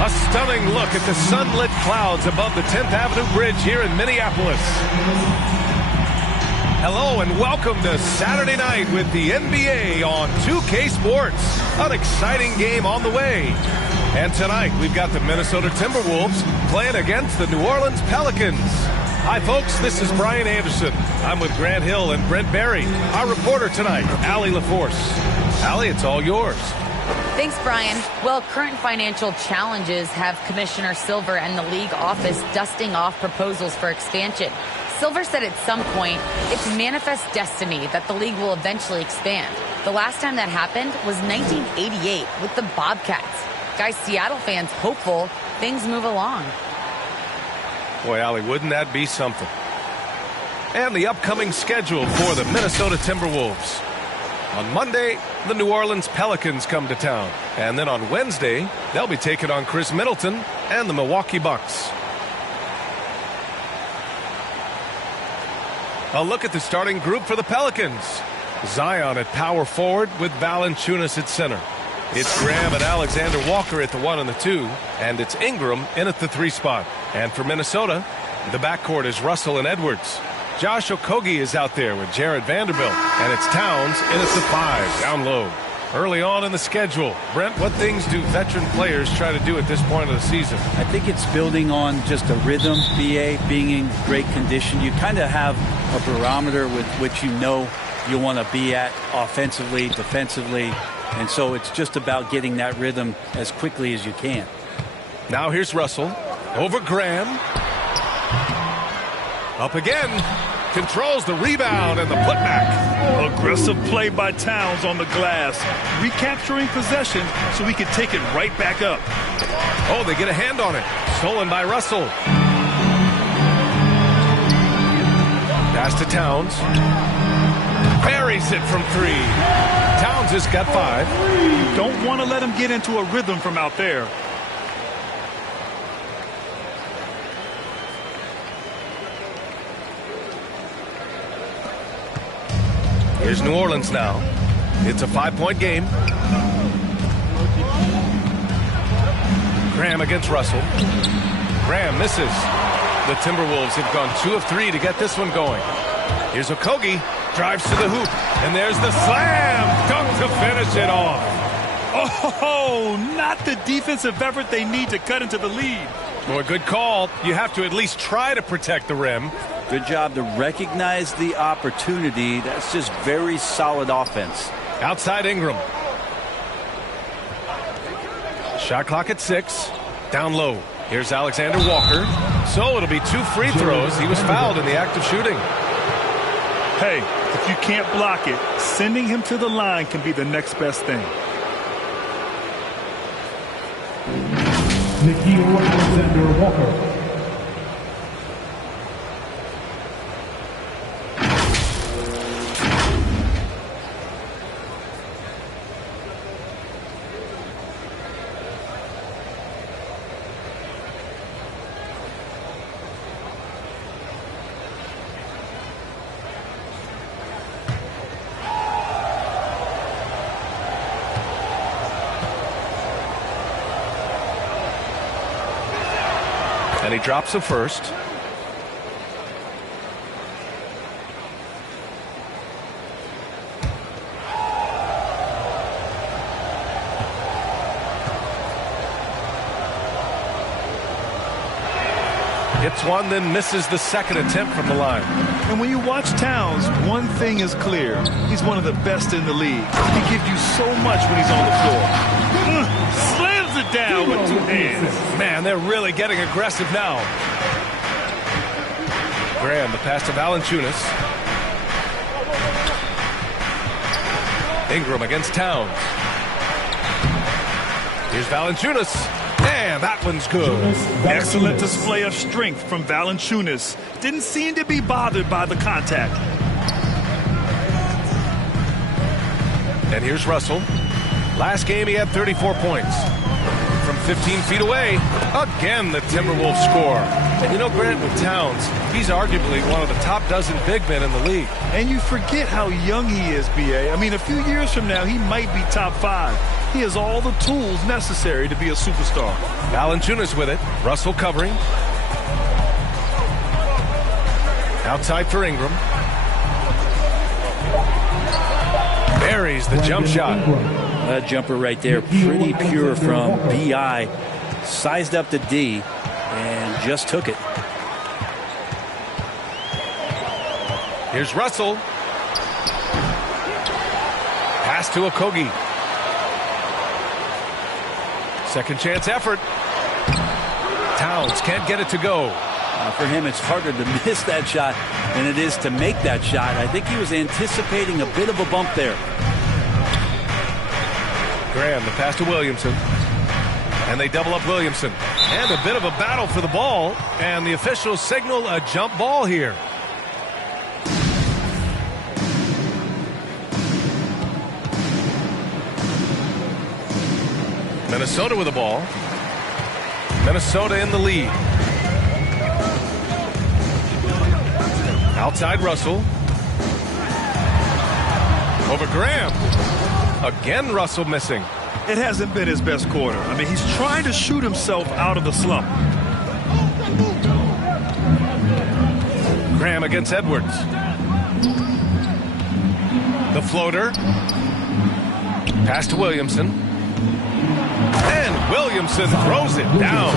A stunning look at the sunlit clouds above the 10th Avenue Bridge here in Minneapolis. Hello and welcome to Saturday night with the NBA on 2K Sports. An exciting game on the way. And tonight we've got the Minnesota Timberwolves playing against the New Orleans Pelicans. Hi folks, this is Brian Anderson. I'm with Grant Hill and Brent Barry. Our reporter tonight, Allie LaForce. Allie, it's all yours. Thanks, Brian. Well, current financial challenges have Commissioner Silver and the league office dusting off proposals for expansion. Silver said at some point it's manifest destiny that the league will eventually expand. The last time that happened was 1988 with the Bobcats. Guys, Seattle fans hopeful things move along. Boy, Allie, wouldn't that be something? And the upcoming schedule for the Minnesota Timberwolves. On Monday, the New Orleans Pelicans come to town. And then on Wednesday, they'll be taking on Chris Middleton and the Milwaukee Bucks. A look at the starting group for the Pelicans. Zion at power forward with Valanciunas at center. It's Graham and Alexander Walker at the 1 and the 2. And it's Ingram in at the 3 spot. And for Minnesota, the backcourt is Russell and Edwards. Josh Okogie is out there with Jared Vanderbilt. And it's Towns in at the 5, down low. Early on in the schedule, Brent, what things do veteran players try to do at this point of the season? I think it's building on just a rhythm, BA, being in great condition. You kind of have a barometer with which you know you want to be at offensively, defensively. And so it's just about getting that rhythm as quickly as you can. Now here's Russell over Graham. Up again. Controls the rebound and the putback. Aggressive play by Towns on the glass. Recapturing possession so he can take it right back up. Oh, they get a hand on it. Stolen by Russell. Pass to Towns. Buries it from 3. Towns has got 5. You don't want to let him get into a rhythm from out there. Here's New Orleans now. It's a 5-point game. Graham against Russell. Graham misses. The Timberwolves have gone 2 of 3 to get this one going. Here's Okogie. Drives to the hoop. And there's the slam. Dunk to finish it off. Oh, not the defensive effort they need to cut into the lead. Boy, good call. You have to at least try to protect the rim. Good job to recognize the opportunity. That's just very solid offense. Outside Ingram. Shot clock at 6. Down low. Here's Alexander Walker. So it'll be 2 free throws. He was fouled in the act of shooting. Hey, if you can't block it, sending him to the line can be the next best thing. Alexander Walker. And he drops the first. Hits one, then misses the second attempt from the line. And when you watch Towns, one thing is clear. He's one of the best in the league. He gives you so much when he's on the floor. Slams it down with 2 hands. Man, they're really getting aggressive now. Graham, the pass to Valanciunas. Ingram against Towns. Here's Valanciunas. And that one's good. Excellent display of strength from Valanciunas. Didn't seem to be bothered by the contact. And here's Russell. Last game he had 34 points. From 15 feet away, again the Timberwolves score. And you know, Grant, with Towns, he's arguably one of the top dozen big men in the league. And you forget how young he is, B.A. I mean, a few years from now, he might be top 5. He has all the tools necessary to be a superstar. Valanciunas with it. Russell covering. Outside for Ingram. Buries the jump shot. That jumper right there, pretty pure from B.I. Sized up the D and just took it. Here's Russell. Pass to Okogie. Second chance effort. Towns can't get it to go. For him, it's harder to miss that shot than it is to make that shot. I think he was anticipating a bit of a bump there. Graham, the pass to Williamson. And they double up Williamson. And a bit of a battle for the ball. And the officials signal a jump ball here. Minnesota with the ball. Minnesota in the lead. Outside Russell. Over Graham. Again Russell missing. It hasn't been his best quarter. I mean, he's trying to shoot himself out of the slump. Graham against Edwards. The floater. Pass to Williamson. And Williamson throws it down.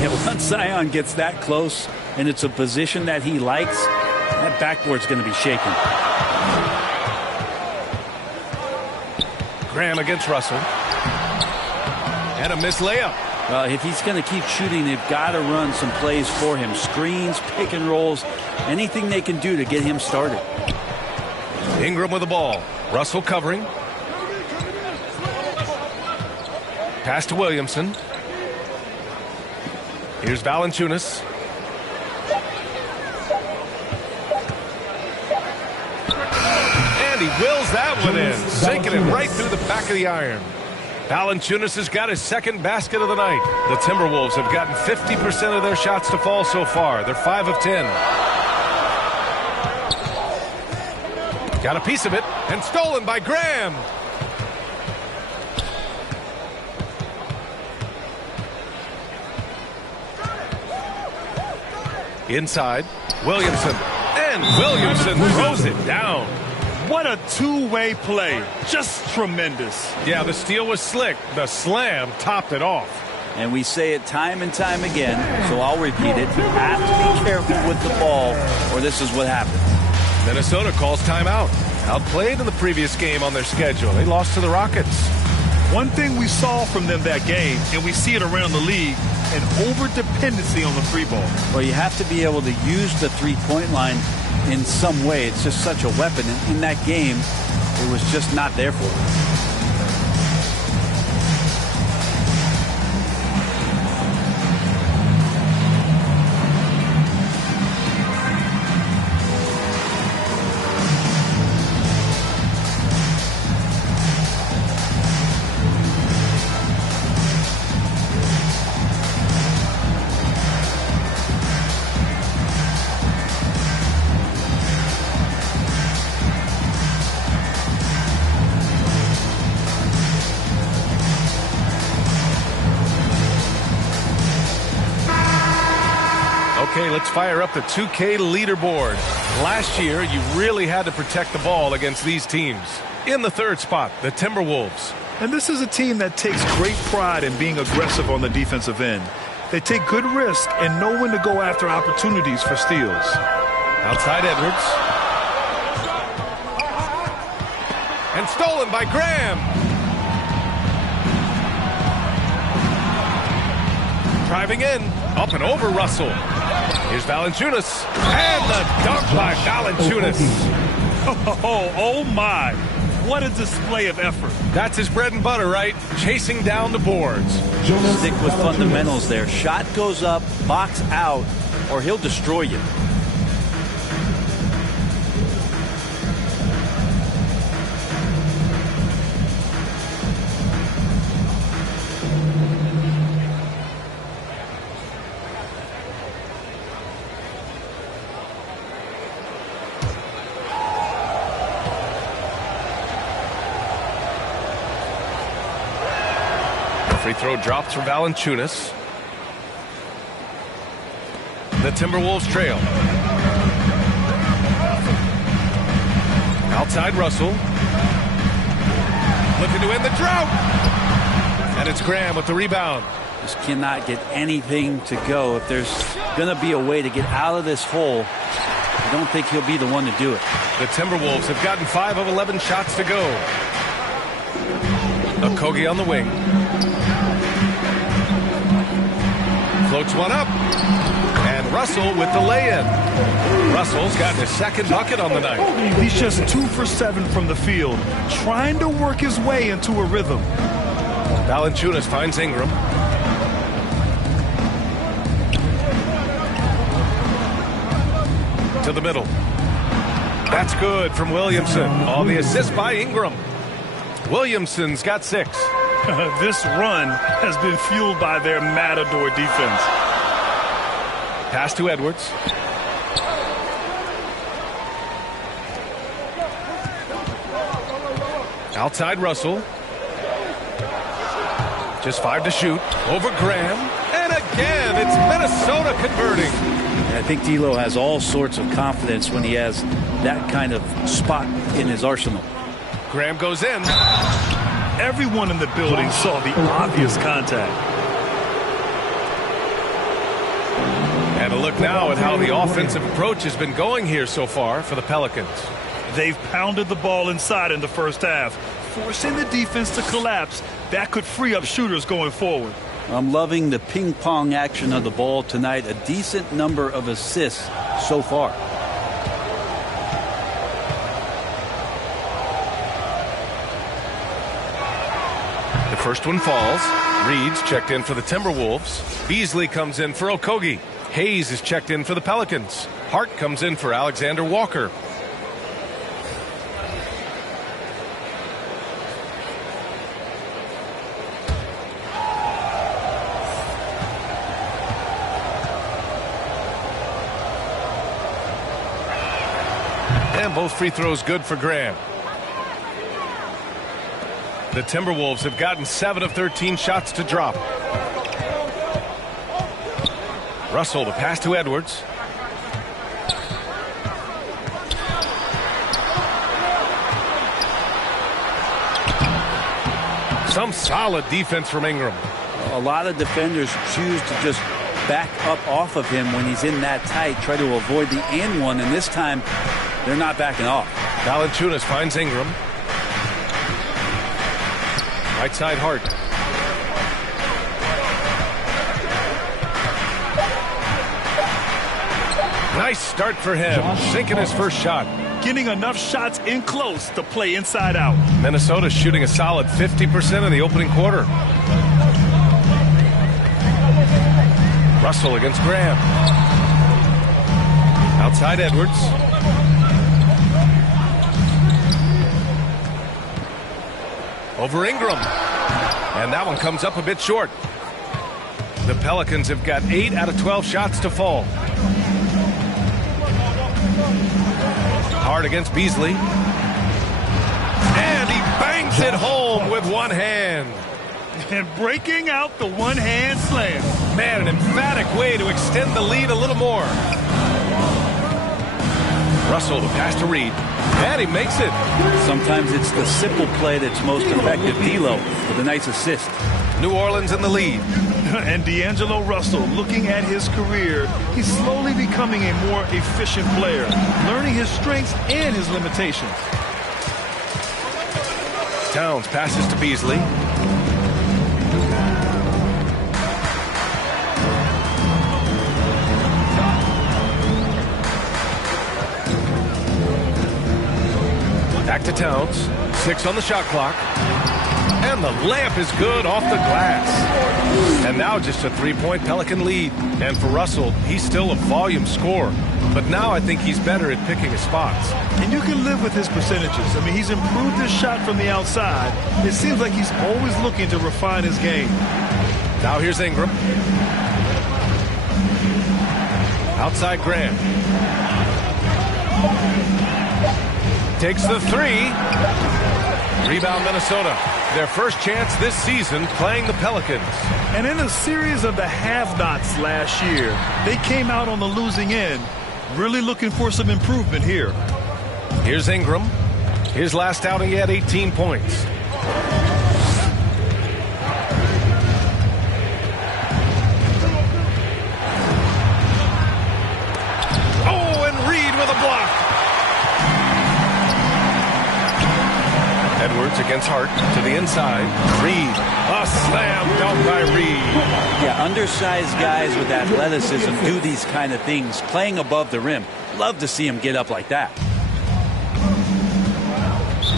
Yeah, once Zion gets that close and it's a position that he likes, that backboard's going to be shaking. Graham against Russell. And a missed layup. Well, if he's going to keep shooting, they've got to run some plays for him. Screens, pick and rolls, anything they can do to get him started. Ingram with the ball. Russell covering. Pass to Williamson. Here's Valanciunas. And he wills that one in, sinking it right through the back of the iron. Valanciunas has got his second basket of the night. The Timberwolves have gotten 50% of their shots to fall so far. They're 5 of 10. Got a piece of it, and stolen by Graham. Inside, Williamson. And Williamson throws it down. What a two-way play. Just tremendous. Yeah, the steal was slick. The slam topped it off. And we say it time and time again, so I'll repeat it. You have to be careful with the ball, or this is what happens. Minnesota calls timeout. Outplayed in the previous game on their schedule. They lost to the Rockets. One thing we saw from them that game, and we see it around the league, an over-dependency on the free ball. Well, you have to be able to use the three-point line in some way. It's just such a weapon. And in that game, it was just not there for them. Okay, let's fire up the 2K leaderboard. Last year, you really had to protect the ball against these teams. In the third spot, the Timberwolves. And this is a team that takes great pride in being aggressive on the defensive end. They take good risk and know when to go after opportunities for steals. Outside Edwards. And stolen by Graham. Driving in, up and over Russell. Here's Valanciunas. And the dunk by Valanciunas. Oh my. What a display of effort. That's his bread and butter, right? Chasing down the boards. Stick with fundamentals there. Shot goes up, box out, or he'll destroy you. Free throw drops for Valanciunas. The Timberwolves trail. Outside Russell. Looking to end the drought. And it's Graham with the rebound. Just cannot get anything to go. If there's going to be a way to get out of this hole, I don't think he'll be the one to do it. The Timberwolves have gotten 5 of 11 shots to go. Okogie on the wing. Floats one up. And Russell with the lay-in. Russell's gotten his second bucket on the night. He's just 2 for 7 from the field, trying to work his way into a rhythm. Valanciunas finds Ingram. To the middle. That's good from Williamson. On the assist by Ingram. Williamson's got 6. This run has been fueled by their Matador defense. Pass to Edwards. Outside Russell. Just 5 to shoot. Over Graham. And again, it's Minnesota converting. I think D'Lo has all sorts of confidence when he has that kind of spot in his arsenal. Graham goes in. Everyone in the building saw the obvious contact. And a look now at how the offensive approach has been going here so far for the Pelicans. They've pounded the ball inside in the first half, forcing the defense to collapse. That could free up shooters going forward. I'm loving the ping pong action of the ball tonight. A decent number of assists so far. The first one falls. Reed's checked in for the Timberwolves. Beasley comes in for Okogie. Hayes is checked in for the Pelicans. Hart comes in for Alexander Walker. And both free throws good for Graham. The Timberwolves have gotten 7 of 13 shots to drop. Russell, the pass to Edwards. Some solid defense from Ingram. A lot of defenders choose to just back up off of him when he's in that tight, try to avoid the and one, and this time they're not backing off. Valanciunas finds Ingram. Right side Hart. Nice start for him. Sinking his first shot. Getting enough shots in close to play inside out. Minnesota's shooting a solid 50% in the opening quarter. Russell against Graham. Outside Edwards. Over Ingram. And that one comes up a bit short. The Pelicans have got 8 out of 12 shots to fall. Hard against Beasley. And he bangs it home with one hand. And breaking out the one-hand slam. Man, an emphatic way to extend the lead a little more. Russell, the pass to Reed. And he makes it. Sometimes it's the simple play that's most effective. D'Lo with a nice assist. New Orleans in the lead. And D'Angelo Russell, looking at his career, he's slowly becoming a more efficient player, learning his strengths and his limitations. Towns passes to Beasley. Back to Towns. 6 on the shot clock. And the layup is good off the glass. And now just a 3-point Pelican lead. And for Russell, he's still a volume scorer. But now I think he's better at picking his spots. And you can live with his percentages. I mean, he's improved his shot from the outside. It seems like he's always looking to refine his game. Now here's Ingram. Outside Graham. Takes the 3. Rebound Minnesota. Their first chance this season playing the Pelicans. And in a series of the have-nots last year, they came out on the losing end, really looking for some improvement here. Here's Ingram. His last outing, he had 18 points. Oh, and Reed with a block. Edwards against Hart to the inside. Reed, a slam dunk by Reed. Yeah, undersized guys with athleticism do these kind of things, playing above the rim. Love to see him get up like that.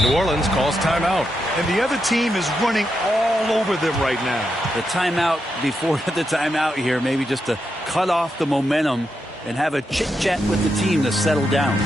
New Orleans calls timeout. And the other team is running all over them right now. The timeout before the timeout here, maybe just to cut off the momentum and have a chit-chat with the team to settle down.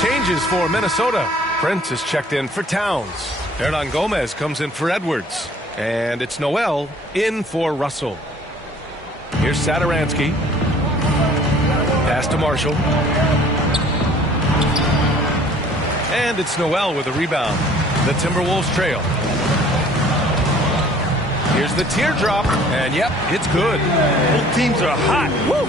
Changes for Minnesota. Prince is checked in for Towns. Hernan Gomez comes in for Edwards. And it's Noel in for Russell. Here's Satoransky. Pass to Marshall. And it's Noel with a rebound. The Timberwolves trail. Here's the teardrop. And yep, it's good. Both teams are hot. Woo!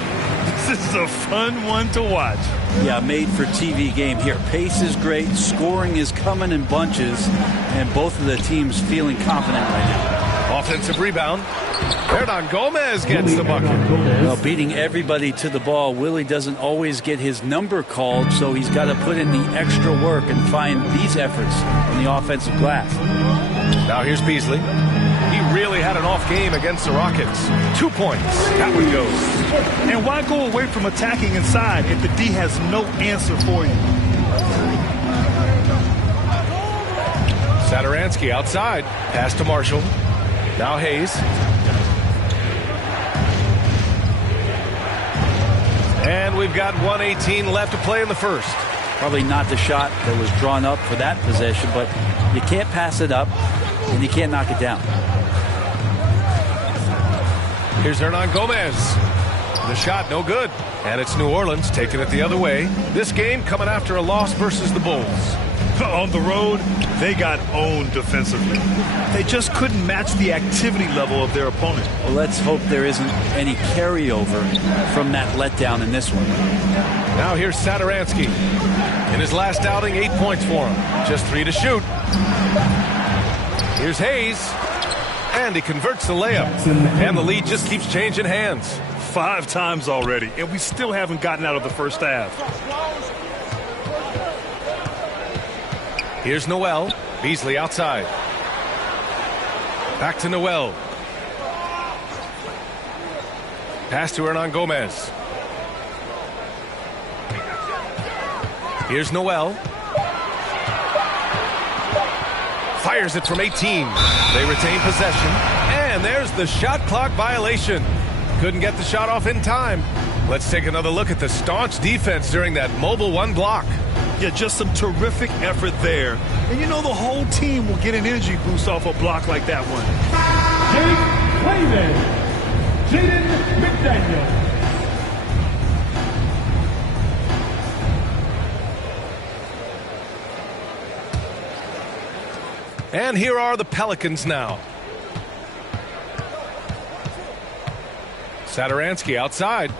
This is a fun one to watch. Yeah, made for TV game here. Pace is great. Scoring is coming in bunches. And both of the teams feeling confident right now. Offensive rebound. Hernan Gomez gets the bucket. Well, beating everybody to the ball, Willie doesn't always get his number called, so he's got to put in the extra work and find these efforts on the offensive glass. Now here's Beasley. He really had an off game against the Rockets. 2 points. That one goes. And why go away from attacking inside if the D has no answer for you? Satoransky outside. Pass to Marshall. Now Hayes. And we've got 1:18 left to play in the first. Probably not the shot that was drawn up for that possession, but you can't pass it up and you can't knock it down. Here's Hernan Gomez. The shot no good. And it's New Orleans taking it the other way. This game coming after a loss versus the Bulls. On the road, they got owned defensively. They just couldn't match the activity level of their opponent. Well, let's hope there isn't any carryover from that letdown in this one. Now here's Satoransky. In his last outing, 8 points for him. Just 3 to shoot. Here's Hayes. And he converts the layup. And the lead just keeps changing hands. 5 times already, and we still haven't gotten out of the first half. Here's Noel. Beasley outside. Back to Noel. Pass to Hernan Gomez. Here's Noel. Fires it from 18. They retain possession. And there's the shot clock violation. Couldn't get the shot off in time. Let's take another look at the staunch defense during that mobile one block. Yeah, just some terrific effort there. And you know the whole team will get an energy boost off a block like that one. Jaden McDaniel. And here are the Pelicans now. Satoransky outside.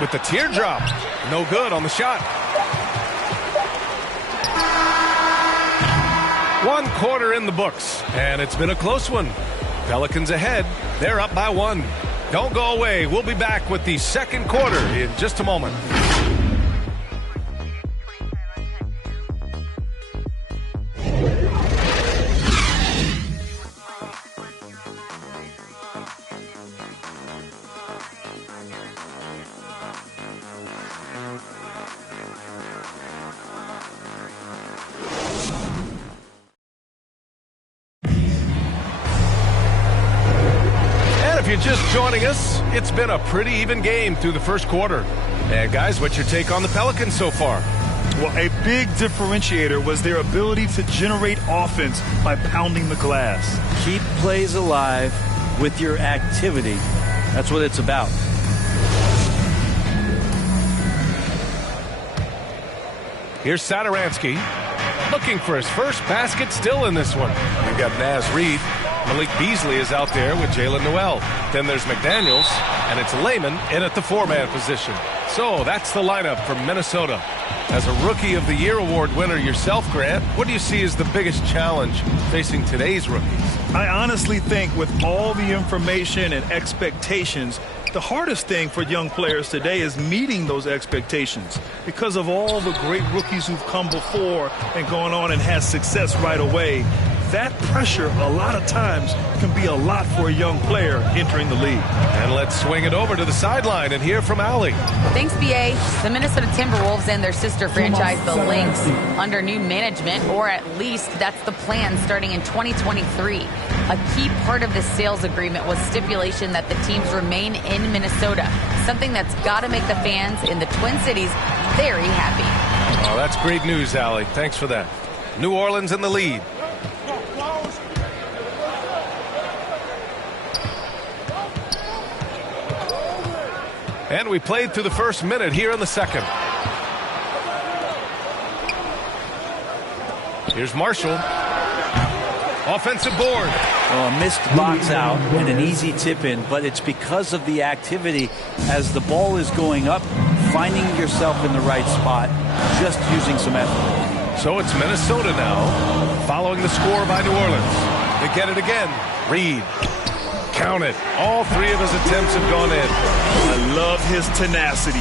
With the teardrop. No good on the shot. One quarter in the books, and it's been a close one. Pelicans ahead. They're up by 1. Don't go away. We'll be back with the second quarter in just a moment. If you're just joining us, it's been a pretty even game through the first quarter. And guys, what's your take on the Pelicans so far? Well, a big differentiator was their ability to generate offense by pounding the glass. Keep plays alive with your activity. That's what it's about. Here's Satoransky looking for his first basket still in this one. We've got Naz Reid. Malik Beasley is out there with Jalen Noel. Then there's McDaniels, and it's Layman in at the 4-man position. So that's the lineup for Minnesota. As a Rookie of the Year award winner yourself, Grant, what do you see as the biggest challenge facing today's rookies? I honestly think with all the information and expectations, the hardest thing for young players today is meeting those expectations because of all the great rookies who've come before and gone on and had success right away. That pressure, a lot of times, can be a lot for a young player entering the league. And let's swing it over to the sideline and hear from Allie. Thanks, B.A. The Minnesota Timberwolves and their sister franchise, the Lynx, under new management, or at least that's the plan starting in 2023. A key part of this sales agreement was stipulation that the teams remain in Minnesota, something that's got to make the fans in the Twin Cities very happy. Oh, that's great news, Allie. Thanks for that. New Orleans in the lead. And we played through the first minute here in the second. Here's Marshall. Offensive board. Well, a missed box out and an easy tip in, but it's because of the activity as the ball is going up, finding yourself in the right spot, just using some effort. So it's Minnesota now, following the score by New Orleans. They get it again. Reed. Count it. All 3 of his attempts have gone in. I love his tenacity.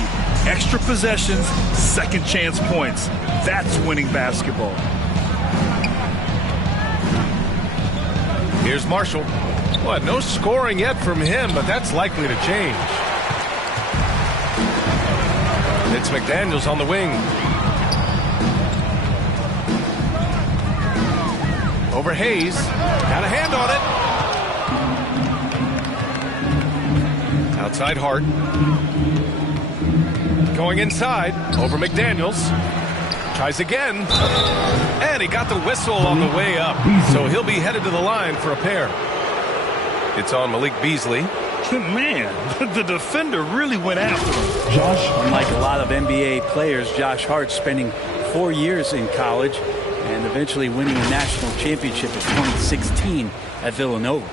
Extra possessions, second chance points. That's winning basketball. Here's Marshall. What? No scoring yet from him, but that's likely to change. It's McDaniels on the wing. Over Hayes. Got a hand on it. Outside Hart. Going inside. Over McDaniels. Tries again. And he got the whistle on the way up. So he'll be headed to the line for a pair. It's on Malik Beasley. Man, the defender really went after him. Josh. Unlike a lot of NBA players, Josh Hart spending 4 years in college and eventually winning a national championship in 2016 at Villanova.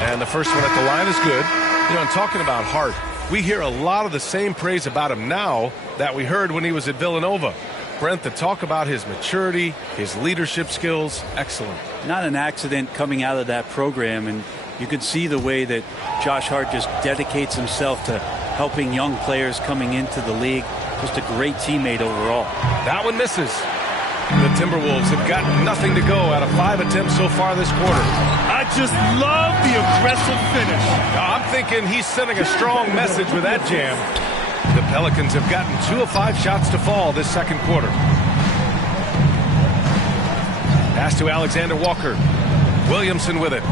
And the first one at the line is good. You know, I'm talking about Hart. We hear a lot of the same praise about him now that we heard when he was at Villanova. Brent, the talk about his maturity, his leadership skills, excellent. Not an accident coming out of that program, and you can see the way that Josh Hart just dedicates himself to helping young players coming into the league. Just a great teammate overall. That one misses. The Timberwolves have got nothing to go out of 5 attempts so far this quarter. I just love the aggressive finish. I'm thinking he's sending a strong message with that jam. The Pelicans have gotten 2 of 5 shots to fall this second quarter. Pass to Alexander Walker. Williamson with it.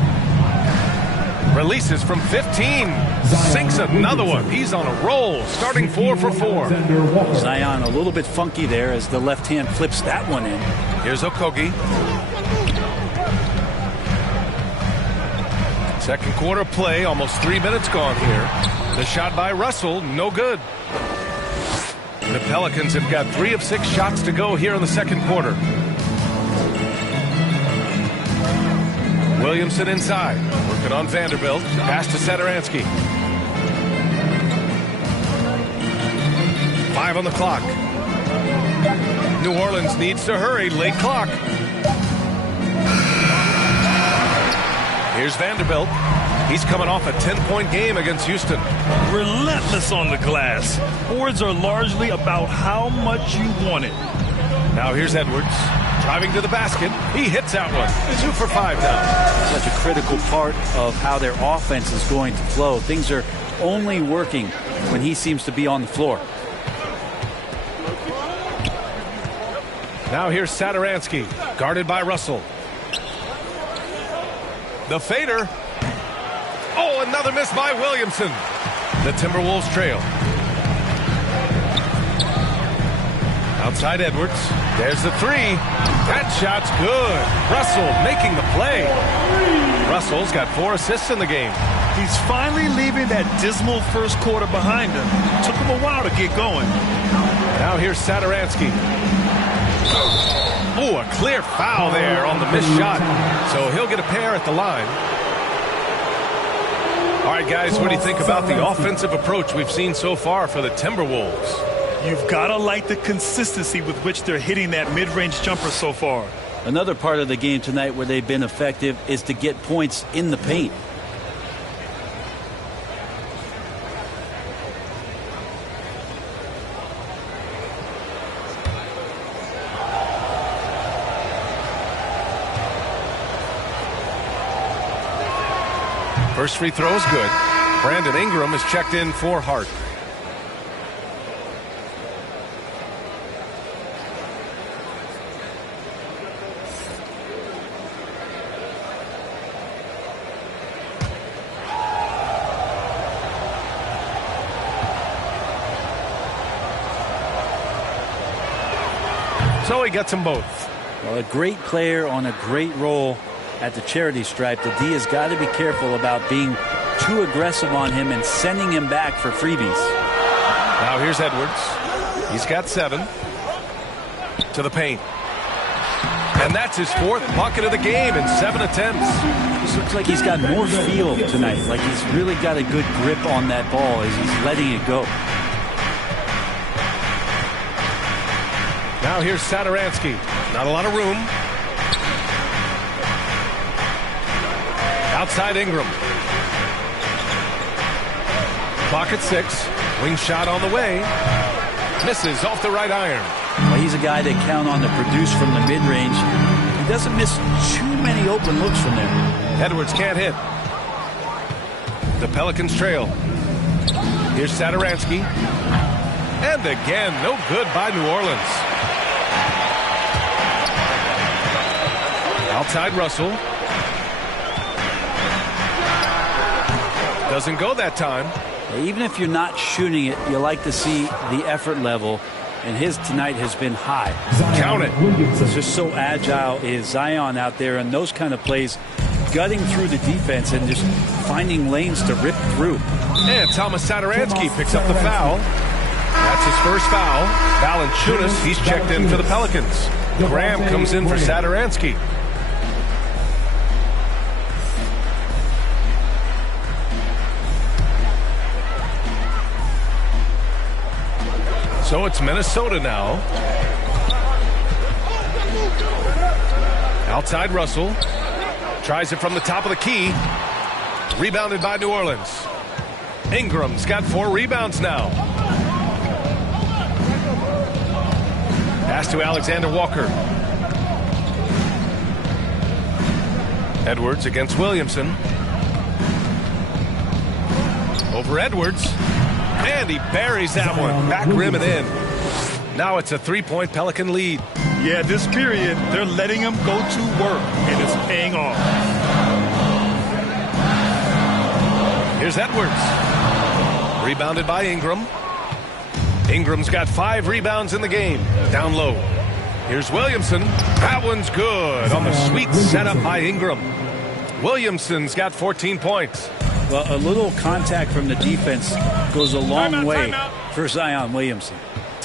Releases from 15. Sinks another one. He's on a roll, starting 4 for 4. Zion a little bit funky there as the left hand flips that one in. Here's Okogie. Second quarter play, almost 3 minutes gone here. The shot by Russell, no good. The Pelicans have got 3 of 6 shots to go here in the second quarter. Williamson inside, working on Vanderbilt. Pass to Satoransky. 5 on the clock. New Orleans needs to hurry. Late clock. Here's Vanderbilt. He's coming off a 10-point game against Houston. Relentless on the glass. Boards are largely about how much you want it. Now here's Edwards. Driving to the basket. He hits that one. 2 for 5 now. Such a critical part of how their offense is going to flow. Things are only working when he seems to be on the floor. Now here's Satoransky, guarded by Russell. The fader. Oh, another miss by Williamson. The Timberwolves trail. Outside Edwards. There's the 3. That shot's good. Russell making the play. Russell's got 4 assists in the game. He's finally leaving that dismal first quarter behind him. Took him a while to get going. Now here's Satoransky. Oh, a clear foul there on the missed shot. So he'll get a pair at the line. All right, guys, what do you think about the offensive approach we've seen so far for the Timberwolves? You've got to like the consistency with which they're hitting that mid-range jumper so far. Another part of the game tonight where they've been effective is to get points in the paint. First free throw is good. Brandon Ingram is checked in for Hart. So he gets them both. Well, a great player on a great role at the charity stripe. The D has got to be careful about being too aggressive on him and sending him back for freebies. Now here's Edwards. He's got 7. To the paint. And that's his 4th bucket of the game in 7 attempts. This looks like he's got more feel tonight. Like he's really got a good grip on that ball as he's letting it go. Now here's Satoransky. Not a lot of room. Outside Ingram. Clock at 6. Wing shot on the way. Misses off the right iron. Well, he's a guy they count on to produce from the mid-range. He doesn't miss too many open looks from there. Edwards can't hit. The Pelicans trail. Here's Satoransky. And again, no good by New Orleans. Outside Russell. Doesn't go that time. Even if you're not shooting it, you like to see the effort level, and his tonight has been high. Count it. He's just so agile is Zion out there, and those kind of plays, gutting through the defense and just finding lanes to rip through. And Thomas Satoransky picks up the foul. That's his first foul. Valanciunas, he's checked in for the Pelicans. Graham comes in for Satoransky. So it's Minnesota now. Outside Russell. Tries it from the top of the key. Rebounded by New Orleans. Ingram's got 4 rebounds now. Pass to Alexander Walker. Edwards against Williamson. Over Edwards. And he buries that one. Back rim and in. Now it's a 3-point Pelican lead. Yeah, this period, they're letting him go to work, and it's paying off. Here's Edwards. Rebounded by Ingram. Ingram's got 5 rebounds in the game. Down low. Here's Williamson. That one's good on the sweet setup by Ingram. Williamson's got 14 points. Well, a little contact from the defense goes a long way for Zion Williamson.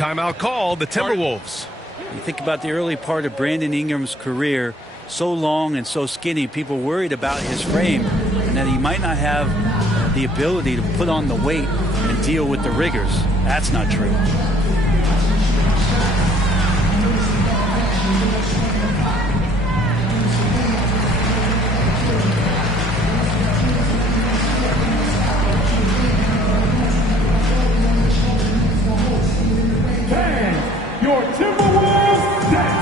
timeout called, the Timberwolves. You think about the early part of Brandon Ingram's career, so long and so skinny, people worried about his frame and that he might not have the ability to put on the weight and deal with the rigors. That's not true. Your Timberwolves dancers.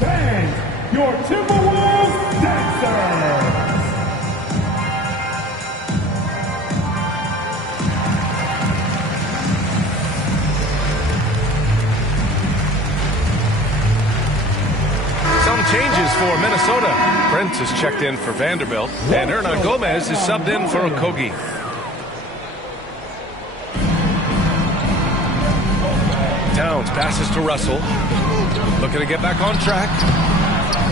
Band, your Timberwolves dancers. Some changes for Minnesota. Prince is checked in for Vanderbilt, and Hernan Gomez is subbed in for Okogie. Towns passes to Russell. Looking to get back on track.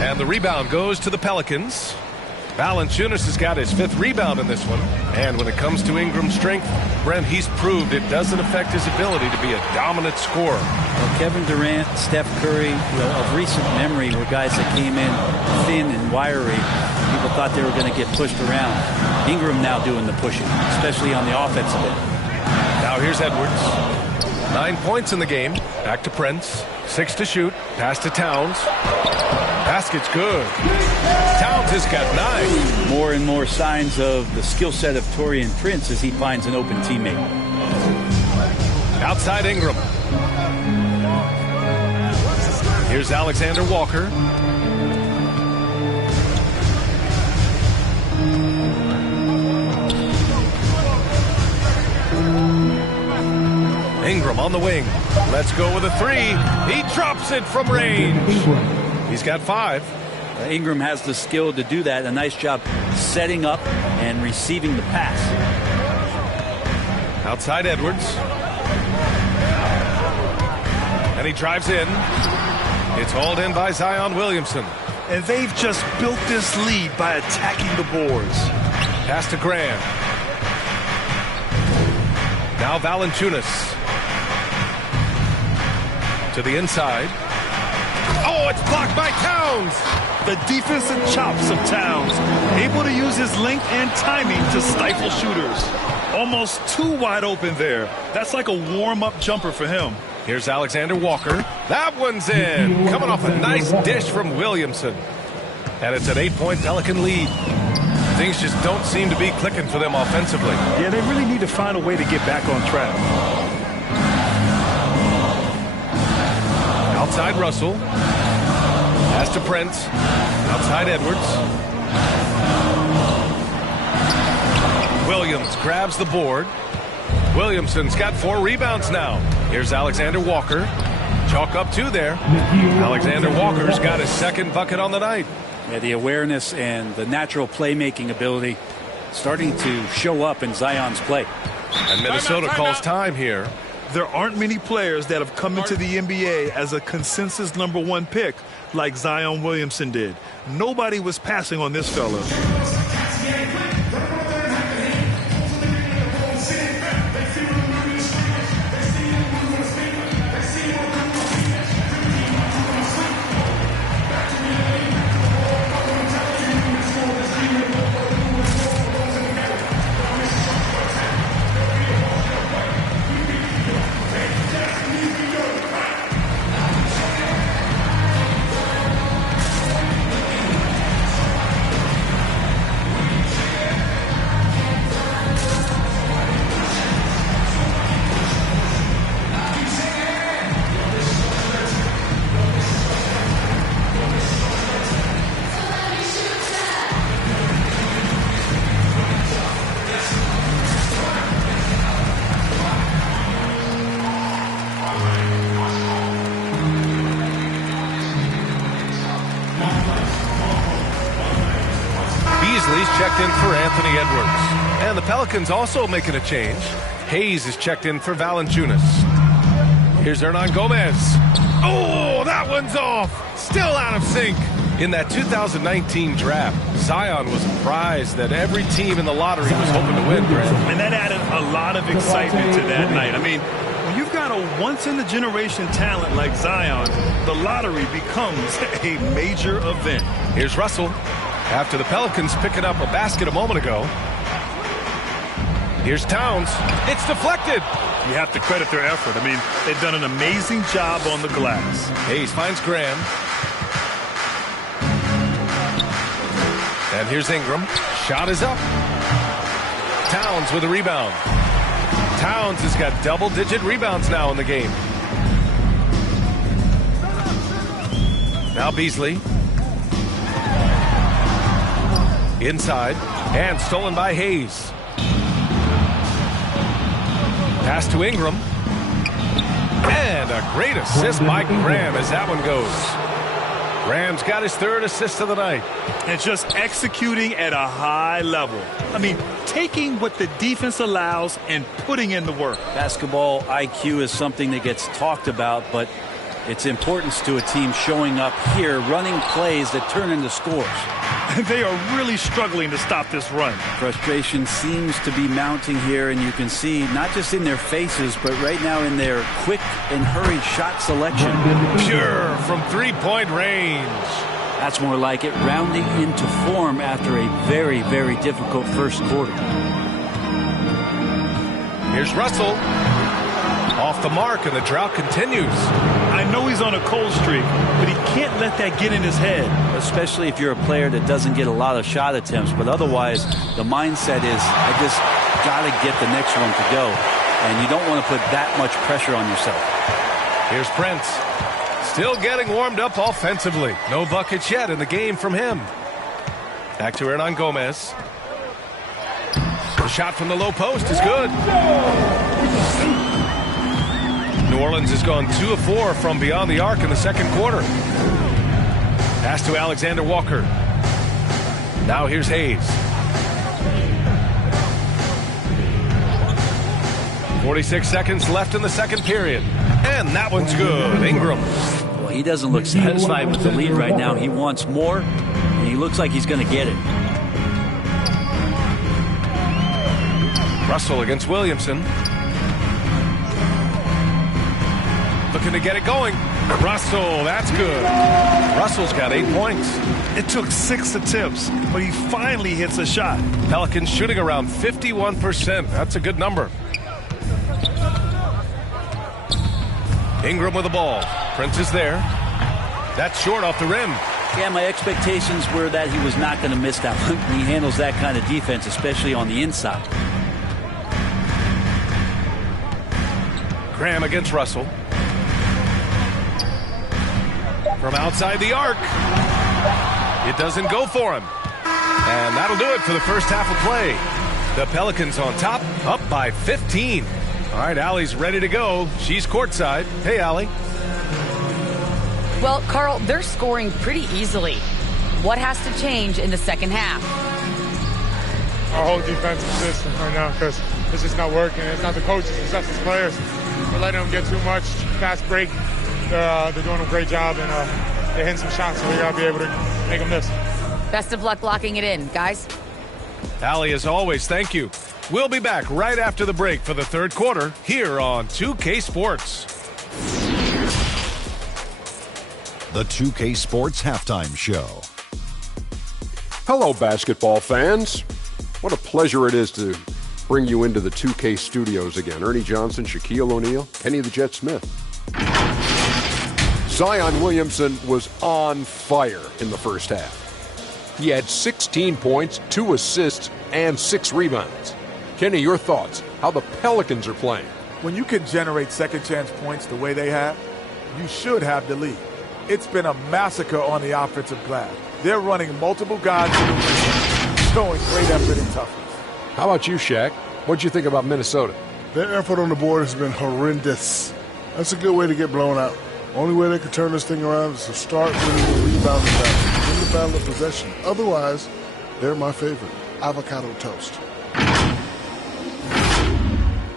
And the rebound goes to the Pelicans. Valanciunas has got his 5th rebound in this one. And when it comes to Ingram's strength, Brent, he's proved it doesn't affect his ability to be a dominant scorer. Well, Kevin Durant, Steph Curry, of recent memory, were guys that came in thin and wiry. People thought they were going to get pushed around. Ingram now doing the pushing, especially on the offensive end. Now here's Edwards. 9 points in the game. Back to Prince. 6 to shoot. Pass to Towns. Basket's good. Towns has got 9. More and more signs of the skill set of Taurean Prince as he finds an open teammate. Outside Ingram. Here's Alexander Walker. Ingram on the wing. Let's go with a 3. He drops it from range. He's got 5. Ingram has the skill to do that. A nice job setting up and receiving the pass. Outside Edwards. And he drives in. It's hauled in by Zion Williamson. And they've just built this lead by attacking the boards. Pass to Graham. Now Valanciunas. To the inside. Oh, it's blocked by Towns. The defensive chops of Towns, able to use his length and timing to stifle shooters. Almost too wide open there. That's like a warm-up jumper for him. Here's Alexander Walker. That one's in. Coming off a nice dish from Williamson. And it's an 8-point Pelican lead. Things just don't seem to be clicking for them offensively. Yeah, they really need to find a way to get back on track. Outside Russell. Pass to Prince. Outside Edwards. Williams grabs the board. Williamson's got 4 rebounds now. Here's Alexander Walker. Chalk up 2 there. Alexander Walker's got his 2nd bucket on the night. Yeah, the awareness and the natural playmaking ability starting to show up in Zion's play. And Minnesota calls time here. There aren't many players that have come into the NBA as a consensus #1 pick like Zion Williamson did. Nobody was passing on this fella. Beasley's checked in for Anthony Edwards. And the Pelicans also making a change. Hayes is checked in for Valanciunas. Here's Hernan Gomez. Oh, that one's off. Still out of sync. In that 2019 draft, Zion was a prize that every team in the lottery was hoping to win, Grant. And that added a lot of excitement to that night. I mean, when you've got a once-in-a-generation talent like Zion, the lottery becomes a major event. Here's Russell. After the Pelicans picking up a basket a moment ago. Here's Towns. It's deflected. You have to credit their effort. I mean, they've done an amazing job on the glass. Hayes finds Graham. And here's Ingram. Shot is up. Towns with a rebound. Towns has got double-digit rebounds now in the game. Now Beasley. Inside. And stolen by Hayes. Pass to Ingram. And a great assist by Graham as that one goes. Graham's got his third assist of the night. And just executing at a high level. I mean, taking what the defense allows and putting in the work. Basketball IQ is something that gets talked about, but its importance to a team showing up here, running plays that turn into scores. They are really struggling to stop this run. Frustration seems to be mounting here, and you can see not just in their faces, but right now in their quick and hurried shot selection. Pure from three-point range. That's more like it, rounding into form after a very, very difficult first quarter. Here's Russell. Off the mark, and the drought continues. I know he's on a cold streak, but he can't let that get in his head. Especially if you're a player that doesn't get a lot of shot attempts, but otherwise the mindset is, I just got to get the next one to go. And you don't want to put that much pressure on yourself. Here's Prince. Still getting warmed up offensively. No buckets yet in the game from him. Back to Hernan Gomez. The shot from the low post is good. New Orleans has gone 2 of 4 from beyond the arc in the second quarter. Pass to Alexander Walker. Now here's Hayes. 46 seconds left in the second period. And that one's good. Ingram. Well, he doesn't look satisfied with the lead right now. He wants more, and he looks like he's going to get it. Russell against Williamson. Looking to get it going. Russell, that's good. Russell's got 8 points. It took 6 attempts, but he finally hits a shot. Pelicans shooting around 51%. That's a good number. Ingram with the ball. Prince is there. That's short off the rim. Yeah, my expectations were that he was not going to miss that one. He handles that kind of defense, especially on the inside. Graham against Russell. From outside the arc. It doesn't go for him. And that'll do it for the first half of play. The Pelicans on top, up by 15. All right, Allie's ready to go. She's courtside. Hey, Allie. Well, Carl, they're scoring pretty easily. What has to change in the second half? Our whole defensive system right now, because it's just not working. It's not the coaches, it's us as players. We're letting them get too much fast break. They're doing a great job, and they're hitting some shots, so we got to be able to make them miss. Best of luck locking it in, guys. Allie, as always, thank you. We'll be back right after the break for the third quarter here on 2K Sports. The 2K Sports Halftime Show. Hello, basketball fans. What a pleasure it is to bring you into the 2K studios again. Ernie Johnson, Shaquille O'Neal, Kenny the Jet Smith. Zion Williamson was on fire in the first half. He had 16 points, 2 assists, and 6 rebounds. Kenny, your thoughts? How the Pelicans are playing? When you can generate second chance points the way they have, you should have the lead. It's been a massacre on the offensive glass. They're running multiple guys to the rim, showing great effort and toughness. How about you, Shaq? What'd you think about Minnesota? Their effort on the board has been horrendous. That's a good way to get blown out. Only way they can turn this thing around is to start winning the rebounding battle, win the battle of possession. Otherwise, They're my favorite. Avocado toast.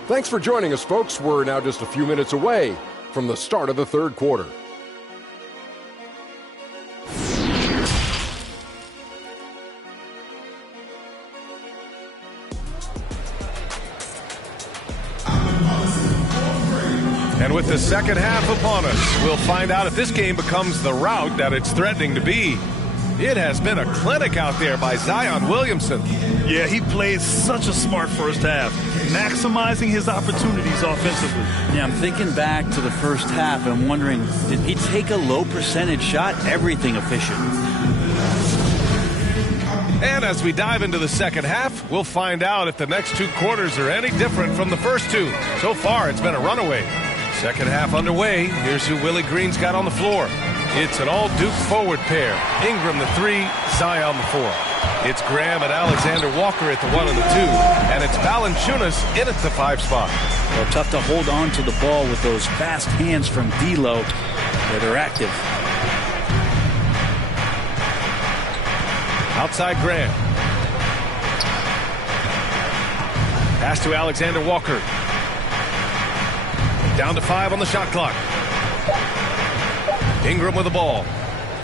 Thanks for joining us, folks. We're now just a few minutes away from the start of the third quarter. And with the second half upon us, we'll find out if this game becomes the rout that it's threatening to be. It has been a clinic out there by Zion Williamson. Yeah, he played such a smart first half, maximizing his opportunities offensively. Yeah, I'm thinking back to the first half and wondering, did he take a low percentage shot? Everything efficient. And as we dive into the second half, we'll find out if the next two quarters are any different from the first two. So far, it's been a runaway. Second half underway. Here's who Willie Green's got on the floor. It's an all-Duke forward pair. Ingram the 3, Zion the 4. It's Graham and Alexander Walker at the 1 and the 2. And it's Valanciunas in at the 5 spot. Well, tough to hold on to the ball with those fast hands from D'Lo that are active. Outside Graham. Pass to Alexander Walker. Down to 5 on the shot clock. Ingram with the ball.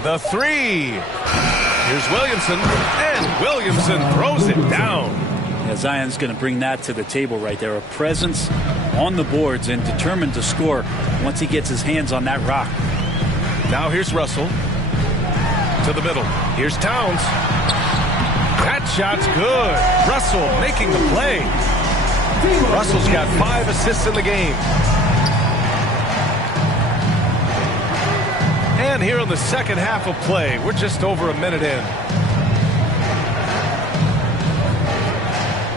The 3. Here's Williamson. And Williamson throws it down. Yeah, Zion's going to bring that to the table right there. A presence on the boards and determined to score once he gets his hands on that rock. Now here's Russell. To the middle. Here's Towns. That shot's good. Russell making the play. Russell's got 5 assists in the game. And here in the second half of play, we're just over a minute in.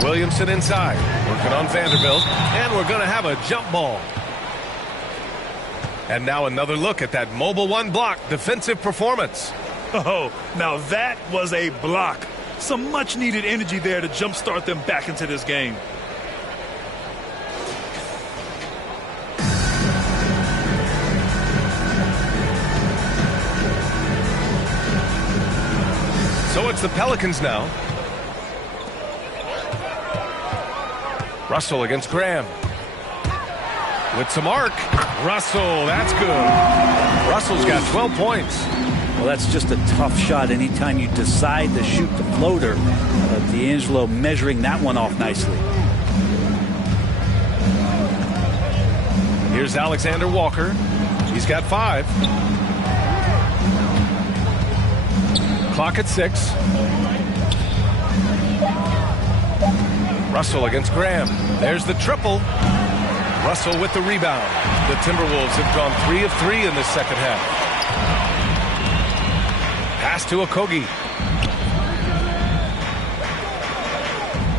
Williamson inside, working on Vanderbilt, and we're going to have a jump ball. And now another look at that mobile 1 block defensive performance. Oh, now that was a block. Some much-needed energy there to jumpstart them back into this game. So it's the Pelicans now. Russell against Graham. With some arc. Russell, that's good. Russell's got 12 points. Well, that's just a tough shot anytime you decide to shoot the floater. D'Angelo measuring that one off nicely. Here's Alexander Walker. He's got 5. Clock at 6. Russell against Graham. There's the triple. Russell with the rebound. The Timberwolves have gone 3 of 3 in this second half. Pass to Okogie.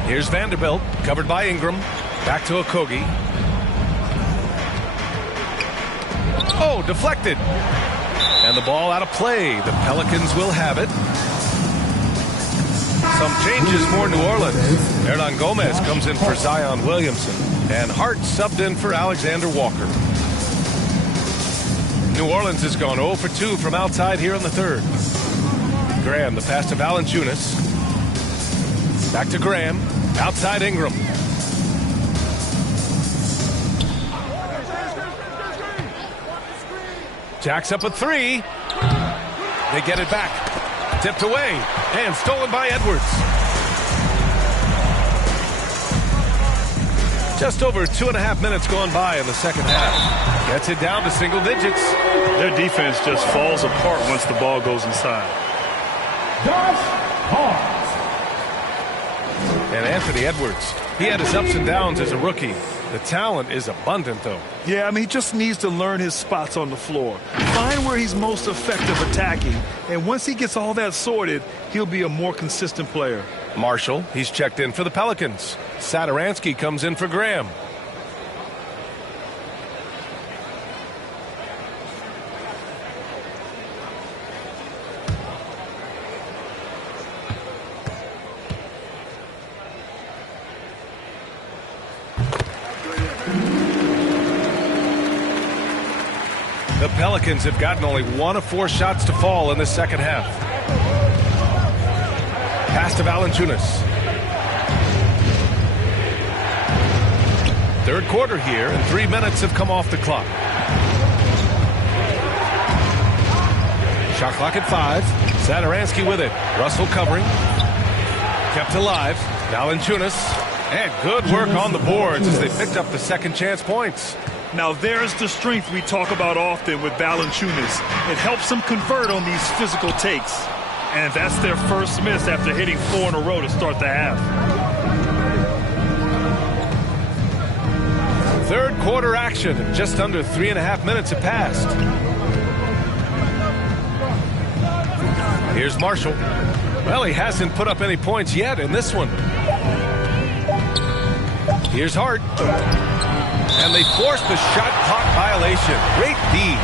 Here's Vanderbilt, covered by Ingram. Back to Okogie. Oh, deflected. And the ball out of play. The Pelicans will have it. Some changes for New Orleans. Hernan Gomez comes in for Zion Williamson. And Hart subbed in for Alexander Walker. New Orleans has gone 0 for 2 from outside here in the third. Graham, the pass to Valanciunas. Back to Graham. Outside Ingram. Jacks up a 3. They get it back. Tipped away. And stolen by Edwards. Just over 2.5 minutes gone by in the second half. Gets it down to single digits. Their defense just falls apart once the ball goes inside. And Anthony Edwards, he had his ups and downs as a rookie. The talent is abundant, though. Yeah, I mean, he just needs to learn his spots on the floor. Find where he's most effective attacking. And once he gets all that sorted, he'll be a more consistent player. Marshall, he's checked in for the Pelicans. Satoransky comes in for Graham. The Pelicans have gotten only 1 of 4 shots to fall in the second half. Pass to Valanciunas. Third quarter here, and 3 minutes have come off the clock. Shot clock at 5. Satoransky with it. Russell covering. Kept alive. Valanciunas. And good work on the boards as they picked up the second chance points. Now there's the strength we talk about often with Valanciunas. It helps them convert on these physical takes. And that's their first miss after hitting 4 in a row to start the half. Third quarter action. Just under 3.5 minutes have passed. Here's Marshall. Well, he hasn't put up any points yet in this one. Here's Hart. And they forced the shot clock violation. Great D.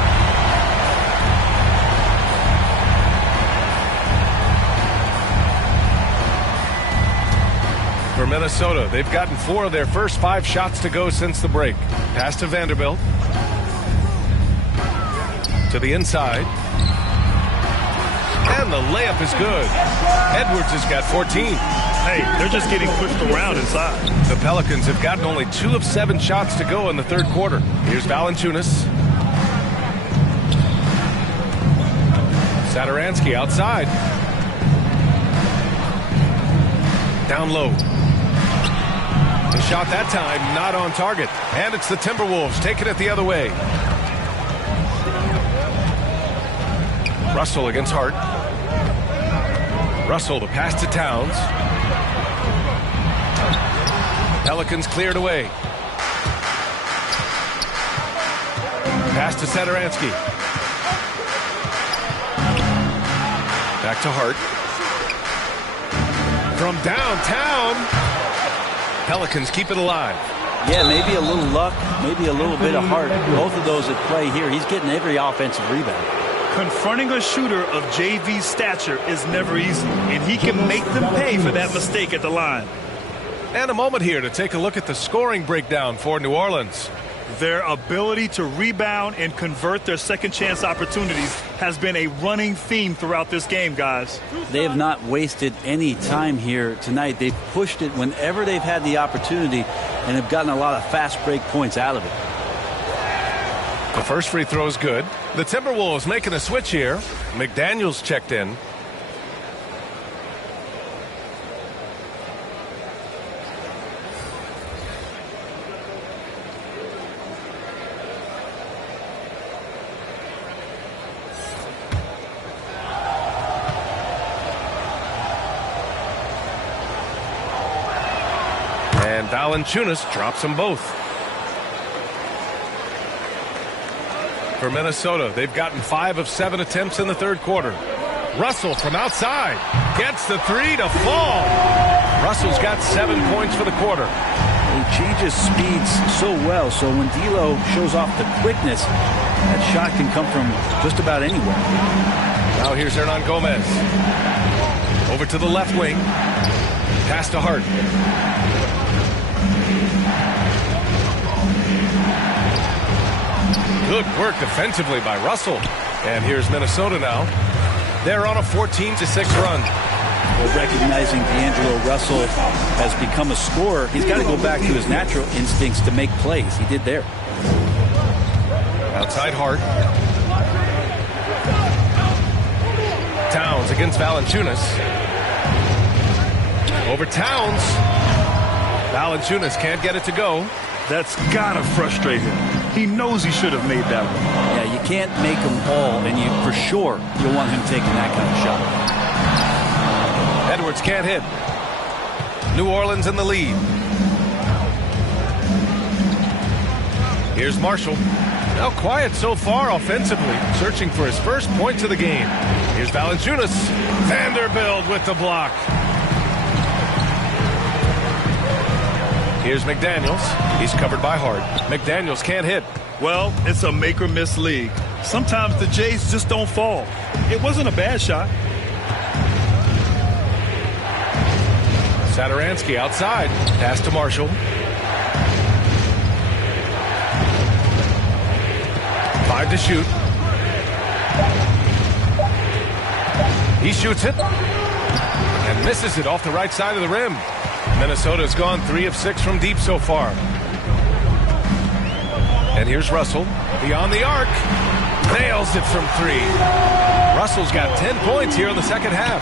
For Minnesota, they've gotten 4 of their first 5 shots to go since the break. Pass to Vanderbilt. To the inside. And the layup is good. Edwards has got 14. Hey, they're just getting pushed around inside. The Pelicans have gotten only 2 of 7 shots to go in the third quarter. Here's Valanciunas. Satoransky outside. Down low. The shot that time not on target. And it's the Timberwolves taking it the other way. Russell against Hart. Russell the pass to Towns. Pelicans cleared away. Pass to Satoransky. Back to Hart. From downtown. Pelicans keep it alive. Yeah, maybe a little luck, maybe a little bit of heart. Both of those at play here. He's getting every offensive rebound. Confronting a shooter of JV's stature is never easy, and he can make them pay for that mistake at the line. And a moment here to take a look at the scoring breakdown for New Orleans. Their ability to rebound and convert their second chance opportunities has been a running theme throughout this game, guys. They have not wasted any time here tonight. They've pushed it whenever they've had the opportunity and have gotten a lot of fast break points out of it. The first free throw is good. The Timberwolves making a switch here. McDaniels checked in. And Valanciunas drops them both. For Minnesota, they've gotten 5 of 7 attempts in the third quarter. Russell from outside gets the 3 to fall. Russell's got 7 points for the quarter. He changes speeds so well, so when D'Lo shows off the quickness, that shot can come from just about anywhere. Now here's Hernan Gomez. Over to the left wing. Pass to Hart. Good work defensively by Russell. And here's Minnesota now. They're on a 14-6 run. Well, recognizing D'Angelo Russell has become a scorer, he's got to go back to his natural instincts to make plays. He did there. Outside Hart. Towns against Valanciunas. Over Towns. Valanciunas can't get it to go. That's gotta frustrate him. He knows he should have made that one. Yeah, you can't make them all, and you for sure you'll want him taking that kind of shot. Edwards can't hit. New Orleans in the lead. Here's Marshall. Now quiet so far offensively, searching for his first points of the game. Here's Valanciunas. Vanderbilt with the block. Here's McDaniels. He's covered by Hart. McDaniels can't hit. Well, it's a make or miss league. Sometimes the Jays just don't fall. It wasn't a bad shot. Satoransky outside. Pass to Marshall. Five to shoot. He shoots it. and misses it off the right side of the rim. Minnesota's gone 3 of 6 from deep so far. And here's Russell beyond the arc. Nails it from 3. Russell's got 10 points here in the second half.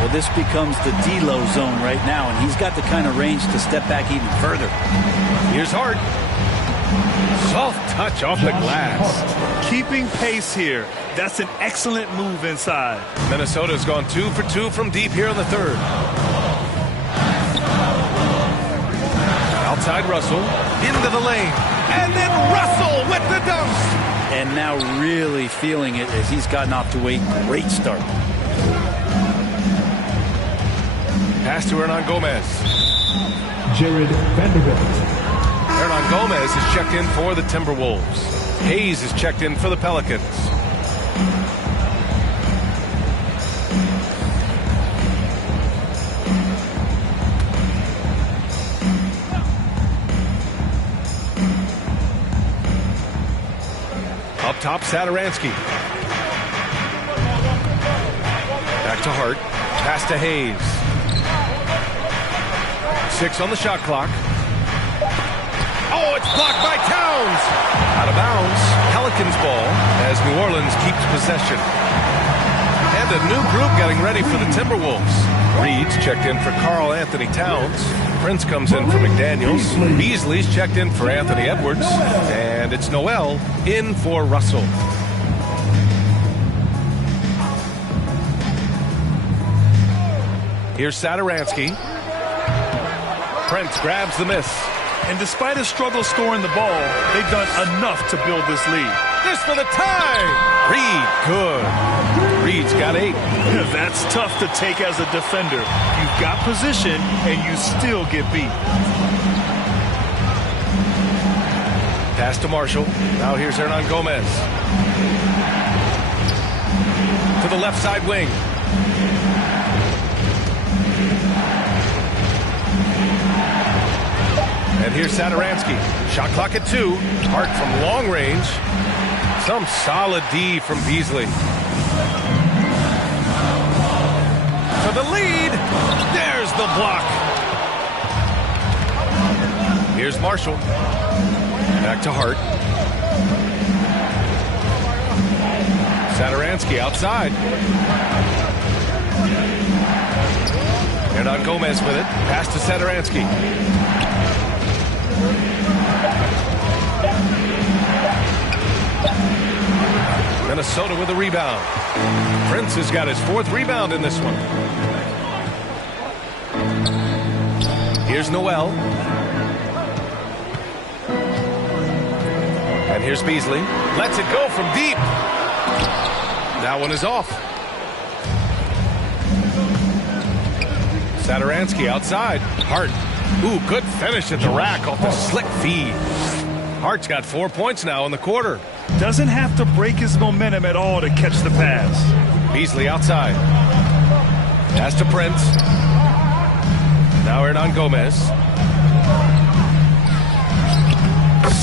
Well, this becomes the D-low zone right now, and he's got the kind of range to step back even further. Here's Hart. Soft touch off the glass. Keeping pace here. That's an excellent move inside. Minnesota's gone 2 for 2 from deep here in the third. Outside Russell, into the lane, and then Russell with the dunk. And now really feeling it as he's gotten off to a great start. Pass to Hernan Gomez. Jared Vanderbilt. Hernan Gomez is checked in for the Timberwolves. Hayes is checked in for the Pelicans. Up top, Satoransky. Back to Hart. Pass to Hayes. 6 on the shot clock. Oh, it's blocked by Towns. Out of bounds. Pelicans ball as New Orleans keeps possession. And a new group getting ready for the Timberwolves. Reed's checked in for Karl Anthony Towns. Prince comes in for McDaniels. Beasley's checked in for Anthony Edwards. And it's Noel in for Russell. Here's Satoransky. Prince grabs the miss. And despite a struggle scoring the ball, they've done enough to build this lead. This for the tie. Reed, good. Reed's got 8. That's tough to take as a defender. You've got position, and you still get beat. Pass to Marshall. Now here's Hernan Gomez. To the left side wing. And here's Satoransky. Shot clock at 2. Hart from long range. Some solid D from Beasley. For the lead. There's the block. Here's Marshall. Back to Hart. Satoransky outside. Hernan Gomez with it. Pass to Satoransky. Minnesota with a rebound. Prince has got his 4th rebound in this one. Here's Noel. And here's Beasley. Lets it go from deep. That one is off. Satoransky outside. Hart. Ooh, good finish at the rack off the slick feed. Hart's got 4 points now in the quarter. Doesn't have to break his momentum at all to catch the pass. Beasley outside. Pass to Prince. Now Hernan Gomez.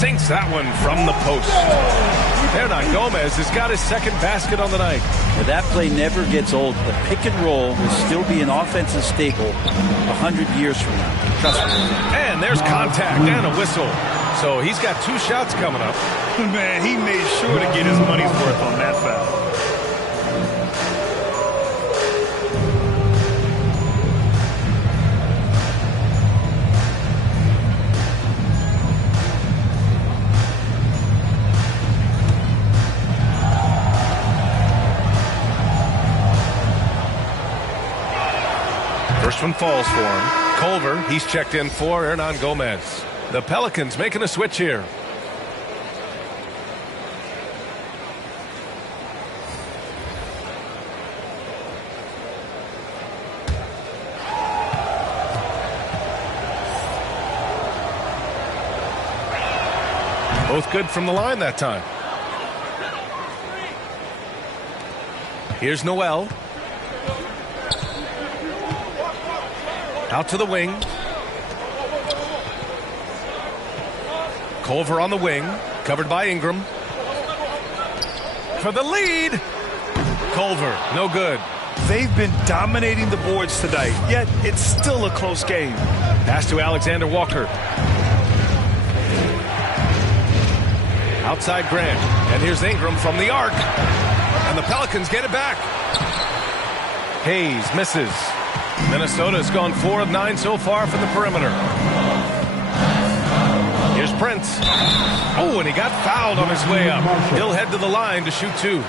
Sinks that one from the post. Hernan Gomez has got his 2nd basket on the night. Well, that play never gets old. The pick and roll will still be an offensive staple 100 years from now. Trust me. And there's contact and a whistle. So he's got 2 shots coming up. Man, he made sure to get his money's worth on that foul. First one falls for him. Culver, he's checked in for Hernan Gomez. The Pelicans making a switch here. Both good from the line that time. Here's Noel. Out to the wing. Culver on the wing. Covered by Ingram. For the lead. Culver, no good. They've been dominating the boards tonight, yet it's still a close game. Pass to Alexander Walker. Outside Grant. And here's Ingram from the arc. And the Pelicans get it back. Hayes misses. Minnesota has gone 4 of 9 so far from the perimeter. Here's Prince. Oh, and he got fouled on his way up. He'll head to the line to shoot 2.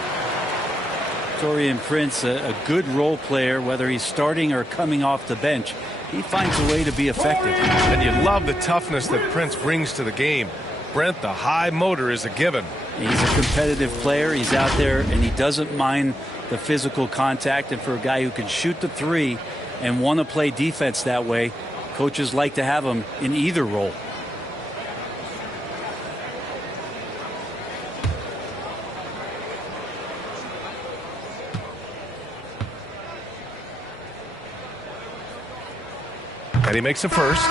Taurean Prince, a good role player, whether he's starting or coming off the bench. He finds a way to be effective. And you love the toughness that Prince brings to the game. Brent, the high motor is a given. He's a competitive player. He's out there, and he doesn't mind the physical contact. And for a guy who can shoot the 3 and want to play defense that way, coaches like to have him in either role. And he makes a first.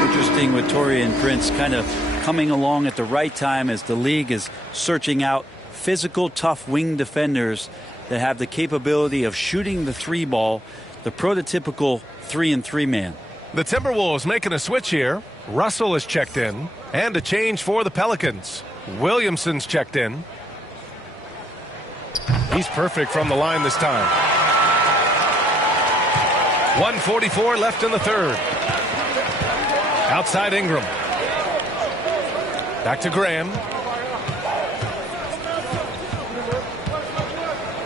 Interesting with Taurean Prince kind of coming along at the right time as the league is searching out physical, tough wing defenders that have the capability of shooting the 3 ball, the prototypical 3-and-3 man. The Timberwolves making a switch here. Russell is checked in. And a change for the Pelicans. Williamson's checked in. He's perfect from the line this time. 1:44 left in the third. Outside Ingram. Back to Graham.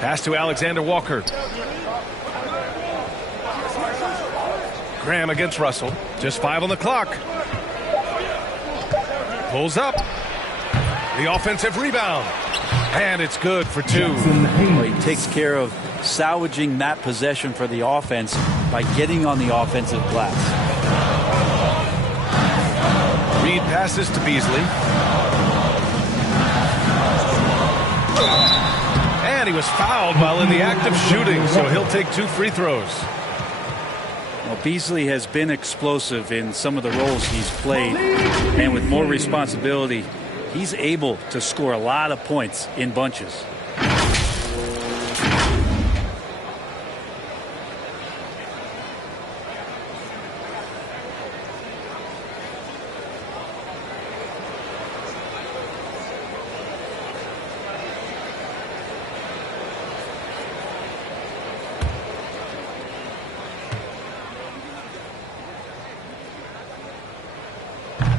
Pass to Alexander Walker. Graham against Russell. Just 5 on the clock. Pulls up. The offensive rebound. And it's good for 2. Well, he takes care of salvaging that possession for the offense by getting on the offensive glass. Reed passes to Beasley. And he was fouled while in the act of shooting, so he'll take 2 free throws. Well, Beasley has been explosive in some of the roles he's played, and with more responsibility, he's able to score a lot of points in bunches.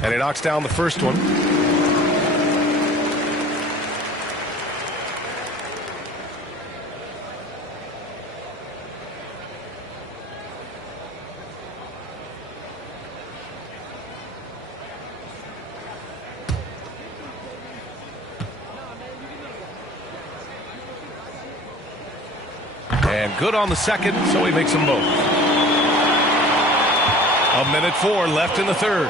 And he knocks down the first one. And good on the second, so he makes them both. 1:04 left in the third.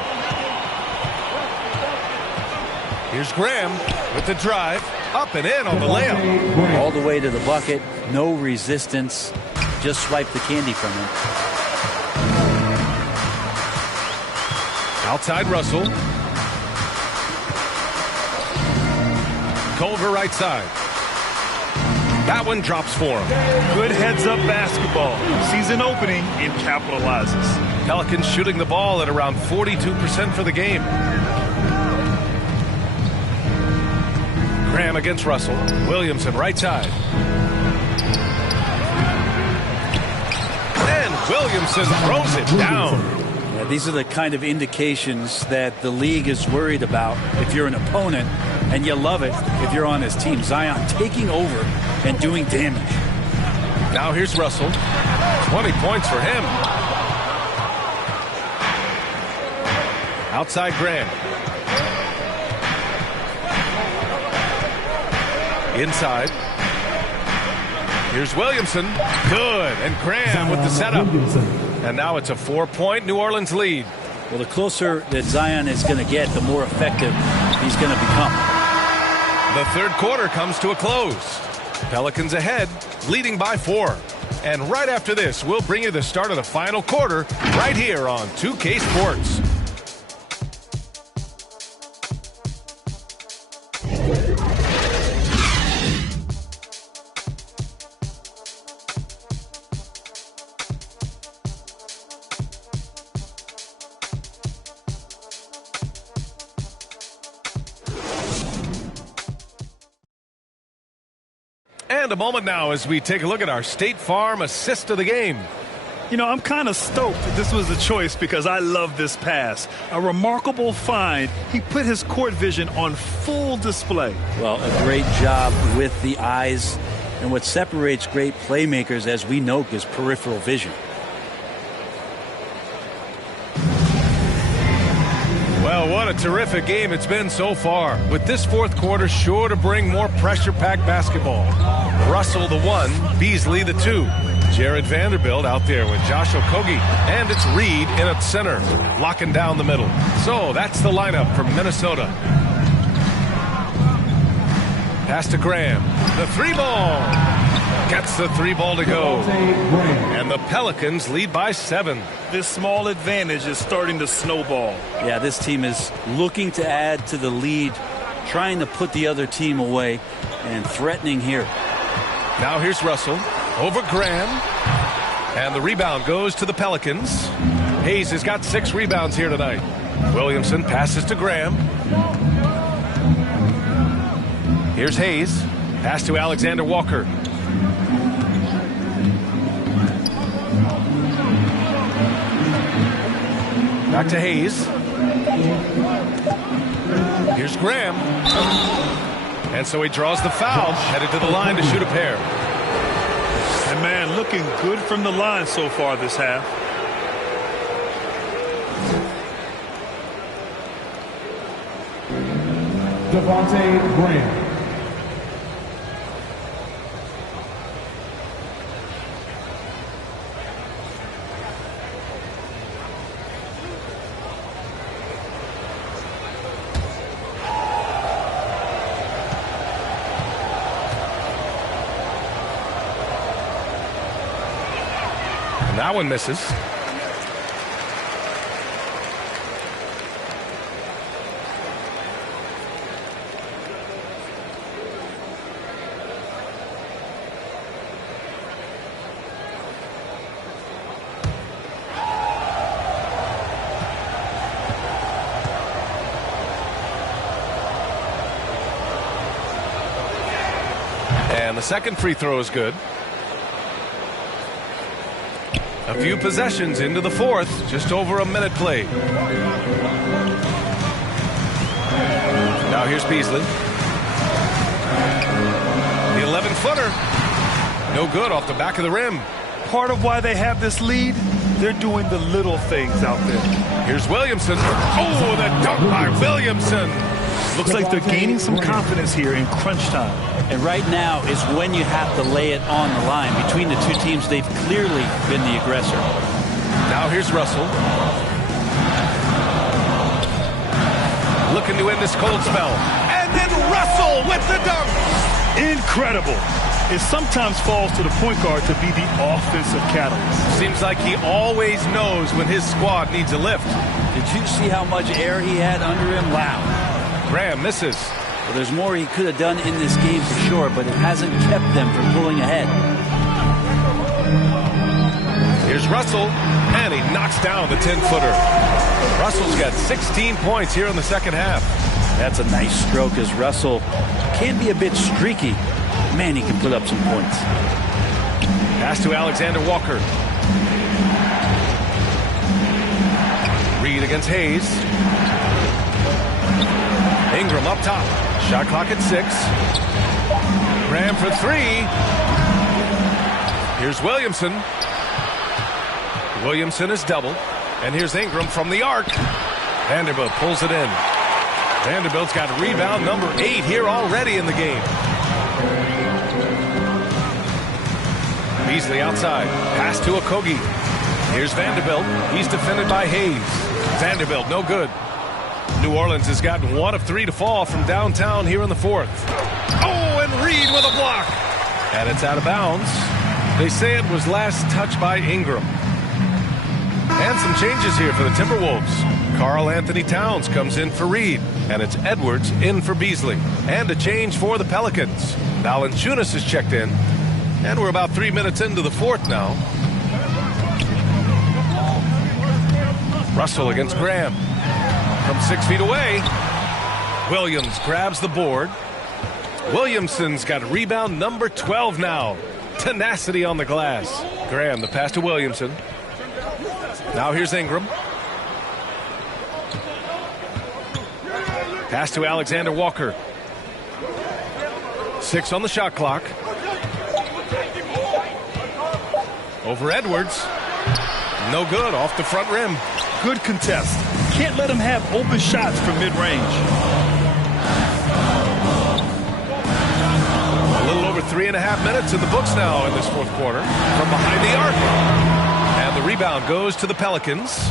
Here's Graham with the drive, up and in on the layup. All the way to the bucket, no resistance, just swipe the candy from him. Outside Russell. Culver right side. That one drops for him. Good heads-up basketball. Sees an opening and capitalizes. Pelicans shooting the ball at around 42% for the game. Graham against Russell. Williamson right side. And Williamson throws it down. Yeah, these are the kind of indications that the league is worried about if you're an opponent, and you love it if you're on his team. Zion taking over and doing damage. Now here's Russell. 20 points for him. Outside Graham. Inside. Here's Williamson. Good. And Graham with the setup. And now it's a 4-point New Orleans lead. Well, the closer that Zion is going to get, the more effective he's going to become. The third quarter comes to a close. Pelicans ahead, leading by 4. And right after this, we'll bring you the start of the final quarter right here on 2K Sports. And a moment now as we take a look at our State Farm assist of the game. You know, I'm kind of stoked that this was a choice because I love this pass. A remarkable find. He put his court vision on full display. Well, a great job with the eyes. And what separates great playmakers, as we know, is peripheral vision. Well, what a terrific game it's been so far. With this fourth quarter sure to bring more pressure-packed basketball. Russell the 1, Beasley the 2. Jared Vanderbilt out there with Josh Okogie. And it's Reed in at center, locking down the middle. So that's the lineup for Minnesota. Pass to Graham. The 3-ball. Gets the 3-ball to go. And the Pelicans lead by 7. This small advantage is starting to snowball. Yeah, this team is looking to add to the lead, trying to put the other team away, and threatening here. Now here's Russell over Graham. And the rebound goes to the Pelicans. Hayes has got 6 rebounds here tonight. Williamson passes to Graham. Here's Hayes. Pass to Alexander Walker. Back to Hayes. Here's Graham. And so he draws the foul, headed to the line to shoot a pair. And man, looking good from the line so far this half. Devontae Graham. That one misses. And the second free throw is good. A few possessions into the fourth, just over a minute played. Now here's Beasley. The 11-footer. No good off the back of the rim. Part of why they have this lead, they're doing the little things out there. Here's Williamson. Oh, the dunk by Williamson. Looks like they're gaining some confidence here in crunch time. And right now is when you have to lay it on the line. Between the two teams, they've clearly been the aggressor. Now here's Russell. Looking to end this cold spell. And then Russell with the dunk. Incredible. It sometimes falls to the point guard to be the offensive catalyst. Seems like he always knows when his squad needs a lift. Did you see how much air he had under him? Wow. Graham misses. Well, there's more he could have done in this game for sure, but it hasn't kept them from pulling ahead. Here's Russell, and he knocks down the 10-footer. Russell's got 16 points here in the second half. That's a nice stroke as Russell can be a bit streaky. Man, he can put up some points. Pass to Alexander Walker. Reed against Hayes. Ingram up top. Shot clock at 6. Graham for 3. Here's Williamson. Williamson is double. And here's Ingram from the arc. Vanderbilt pulls it in. Vanderbilt's got rebound number 8 here already in the game. Beasley outside. Pass to Okogie. Here's Vanderbilt. He's defended by Hayes. Vanderbilt, no good. New Orleans has gotten 1 of 3 to fall from downtown here in the fourth. Oh, and Reed with a block. And it's out of bounds. They say it was last touched by Ingram. And some changes here for the Timberwolves. Karl Anthony Towns comes in for Reed. And it's Edwards in for Beasley. And a change for the Pelicans. Valanciunas is checked in. And we're about 3 minutes into the fourth now. Russell against Graham. From 6 feet away. Williams grabs the board. Williamson's got rebound number 12 now. Tenacity on the glass. Graham, the pass to Williamson. Now here's Ingram. Pass to Alexander Walker. 6 on the shot clock. Over Edwards. No good, off the front rim. Good contest. Can't let him have open shots from mid-range. A little over 3.5 minutes in the books now in this fourth quarter from behind the arc. And the rebound goes to the Pelicans.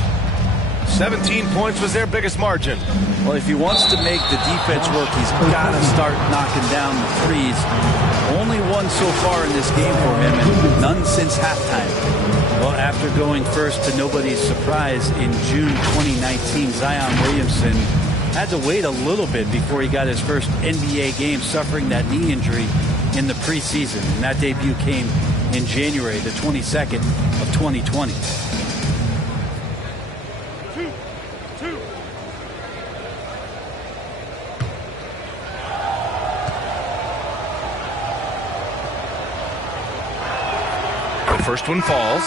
17 points was their biggest margin. Well, if he wants to make the defense work, he's got to start knocking down the threes. Only one so far in this game for him, and none since halftime. Well, after going first to nobody's surprise in June 2019, Zion Williamson had to wait a little bit before he got his first NBA game, suffering that knee injury in the preseason. And that debut came in January, the 22nd of 2020. First one falls.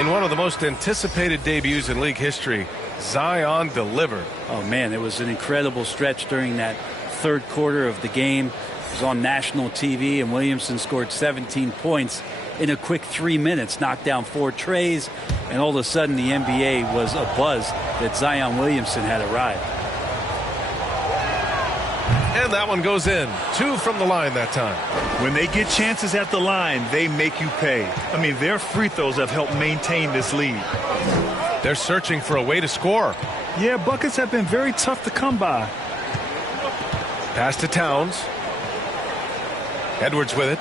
In one of the most anticipated debuts in league history, Zion delivered. Oh, man, it was an incredible stretch during that third quarter of the game. It was on national TV, and Williamson scored 17 points in a quick 3 minutes, knocked down 4 trays, and all of a sudden the NBA was abuzz that Zion Williamson had arrived. And that one goes in. 2 from the line that time. When they get chances at the line, they make you pay. I mean, their free throws have helped maintain this lead. They're searching for a way to score. Yeah, buckets have been very tough to come by. Pass to Towns. Edwards with it.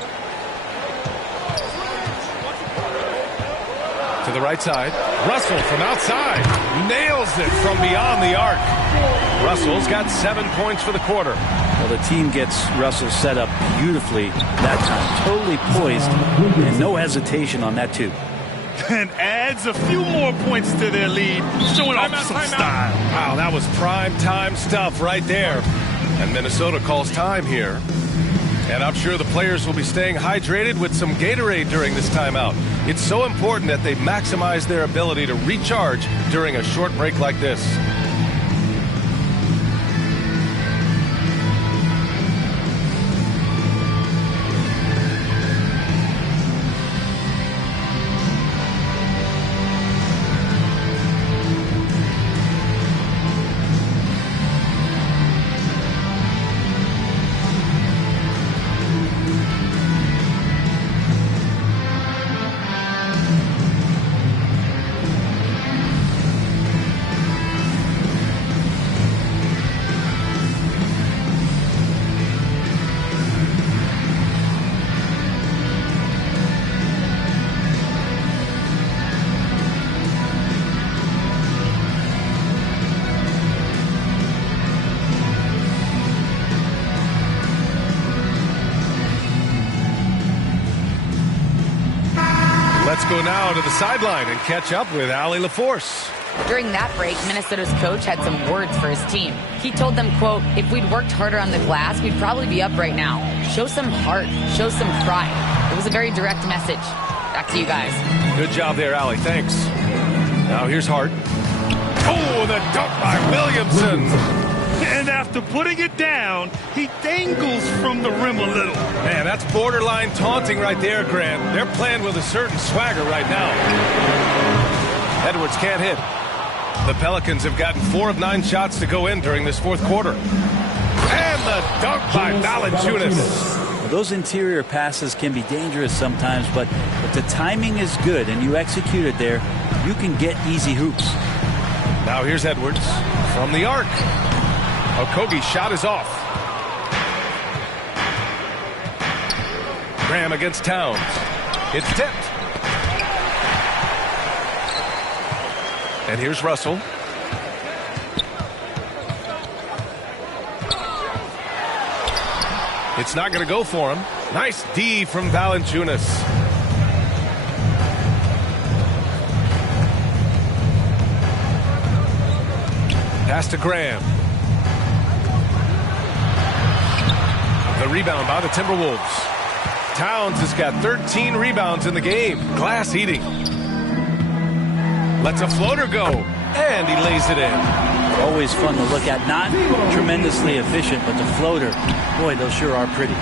To the right side. Russell from outside. Nails it from beyond the arc. Russell's got 7 points for the quarter. Well, the team gets Russell set up beautifully that time. Totally poised and no hesitation on that too. And adds a few more points to their lead, showing off some style. Wow, that was prime time stuff right there. And Minnesota calls time here. And I'm sure the players will be staying hydrated with some Gatorade during this timeout. It's so important that they maximize their ability to recharge during a short break like this. Let's go now to the sideline and catch up with Allie LaForce. During that break, Minnesota's coach had some words for his team. He told them, quote, "If we'd worked harder on the glass, we'd probably be up right now. Show some heart. Show some pride." It was a very direct message. Back to you guys. Good job there, Allie. Thanks. Now here's Hart. Oh, the dunk by Williamson. And after putting it down, he dangles from the rim a little. Man, that's borderline taunting right there, Grant. They're playing with a certain swagger right now. Edwards can't hit. The Pelicans have gotten 4 of 9 shots to go in during this fourth quarter. And the dunk by Valanciunas. Well, those interior passes can be dangerous sometimes, but if the timing is good and you execute it there, you can get easy hoops. Now here's Edwards from the arc. Okogie's shot is off. Graham against Towns. It's tipped. And here's Russell. It's not going to go for him. Nice D from Valanciunas. Pass to Graham. The rebound by the Timberwolves. Towns has got 13 rebounds in the game. Glass eating. Lets a floater go, and he lays it in. Always fun to look at. Not tremendously efficient, but the floater, boy, those sure are pretty.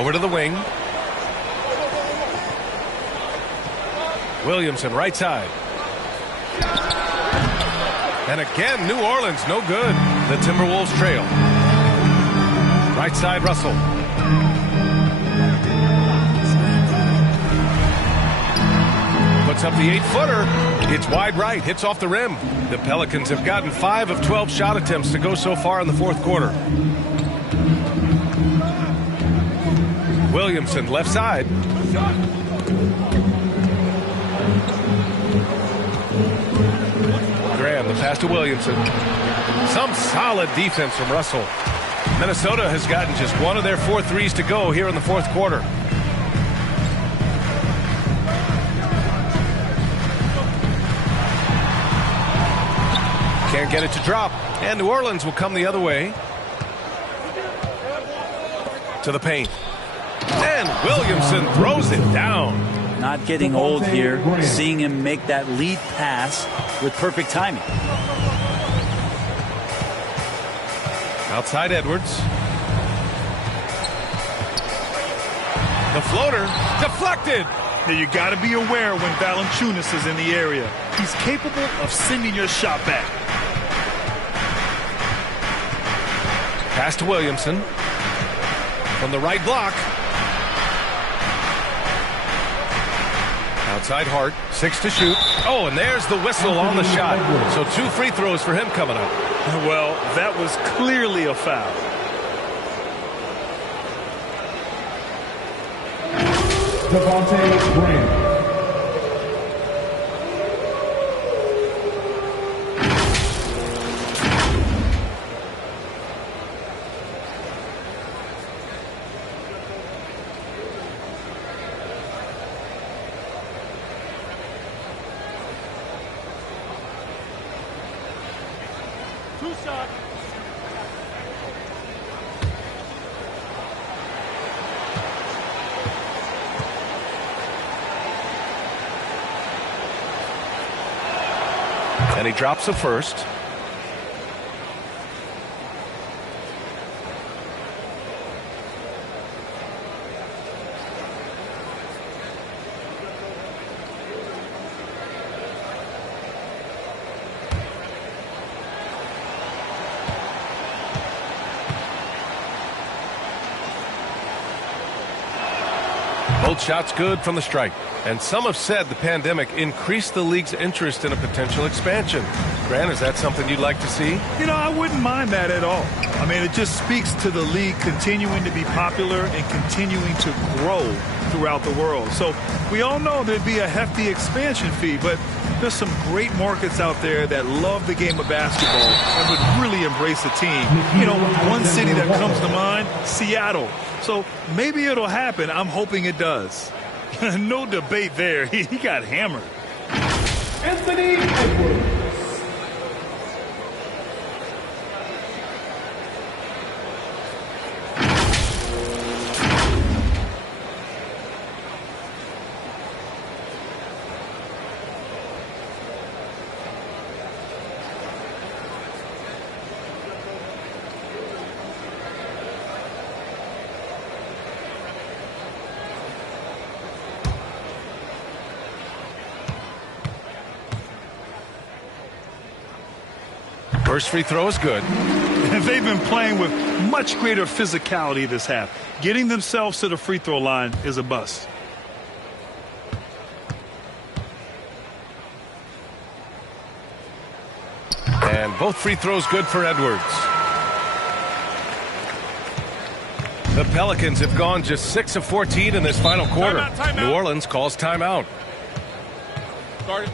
Over to the wing. Williamson, right side. And again, New Orleans, no good. The Timberwolves trail. Right side, Russell. Puts up the 8-footer. It's wide right, hits off the rim. The Pelicans have gotten 5 of 12 shot attempts to go so far in the fourth quarter. Williamson, left side. Graham, the pass to Williamson. Some solid defense from Russell. Minnesota has gotten just one of their 4 threes to go here in the fourth quarter. Can't get it to drop. And New Orleans will come the other way. To the paint. And Williamson throws it down. Not getting old here. Seeing him make that lead pass with perfect timing. Outside Edwards. The floater deflected. Now you got to be aware when Valanciunas is in the area. He's capable of sending your shot back. Pass to Williamson. From the right block. Outside Hart, 6 to shoot. Oh, and there's the whistle on the shot. So 2 free throws for him coming up. Well, that was clearly a foul. Devontae Graham. And he drops the first. Both shots good from the stripe. And some have said the pandemic increased the league's interest in a potential expansion. Grant, is that something you'd like to see? You know, I wouldn't mind that at all. I mean, it just speaks to the league continuing to be popular and continuing to grow throughout the world. So we all know there'd be a hefty expansion fee, but there's some great markets out there that love the game of basketball and would really embrace the team. You know, one city that comes to mind, Seattle. So maybe it'll happen. I'm hoping it does. No debate there. He got hammered. Anthony Edwards. First free throw is good. And they've been playing with much greater physicality this half. Getting themselves to the free throw line is a bust. And both free throws good for Edwards. The Pelicans have gone just 6 of 14 in this final quarter. Timeout. New Orleans calls timeout. Started.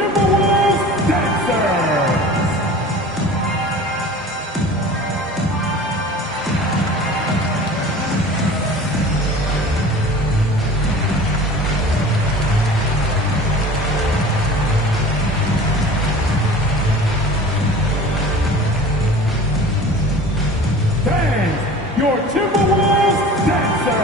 Timberwolves dancers. Dance, your Timberwolves dancers.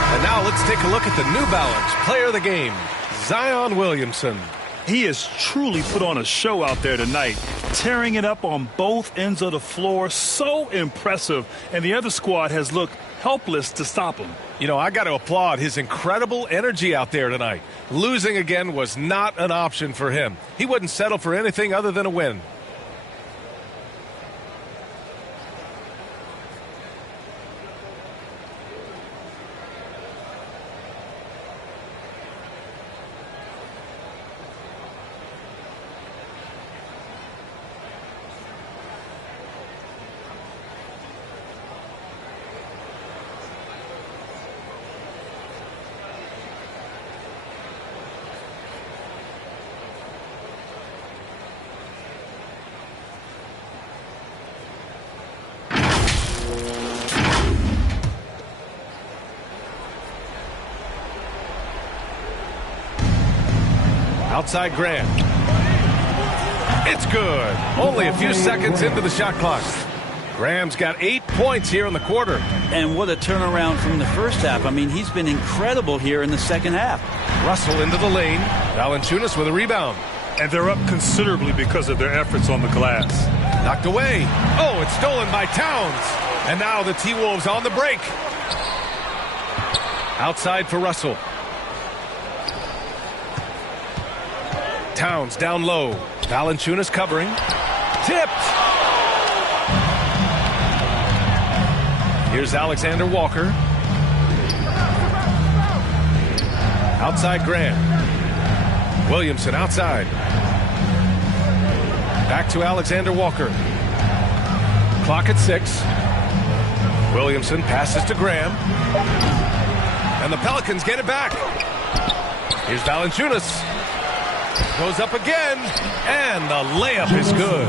And now let's take a look at the New Balance player of the game, Zion Williamson. He has truly put on a show out there tonight, tearing it up on both ends of the floor. So impressive. And the other squad has looked helpless to stop him. You know, I got to applaud his incredible energy out there tonight. Losing again was not an option for him. He wouldn't settle for anything other than a win. Outside Grant. It's good. Only a few seconds into the shot clock. Graham's got 8 points here in the quarter. And what a turnaround from the first half. I mean, he's been incredible here in the second half. Russell into the lane. Valanciunas with a rebound. And they're up considerably because of their efforts on the glass. Knocked away. Oh, it's stolen by Towns. And now the T-Wolves on the break. Outside for Russell. Towns down low. Valanciunas covering. Tipped. Here's Alexander Walker. Outside Grant. Williamson outside. Back to Alexander Walker. Clock at 6. Williamson passes to Graham. And the Pelicans get it back. Here's Valanciunas. Goes up again, and the layup is good.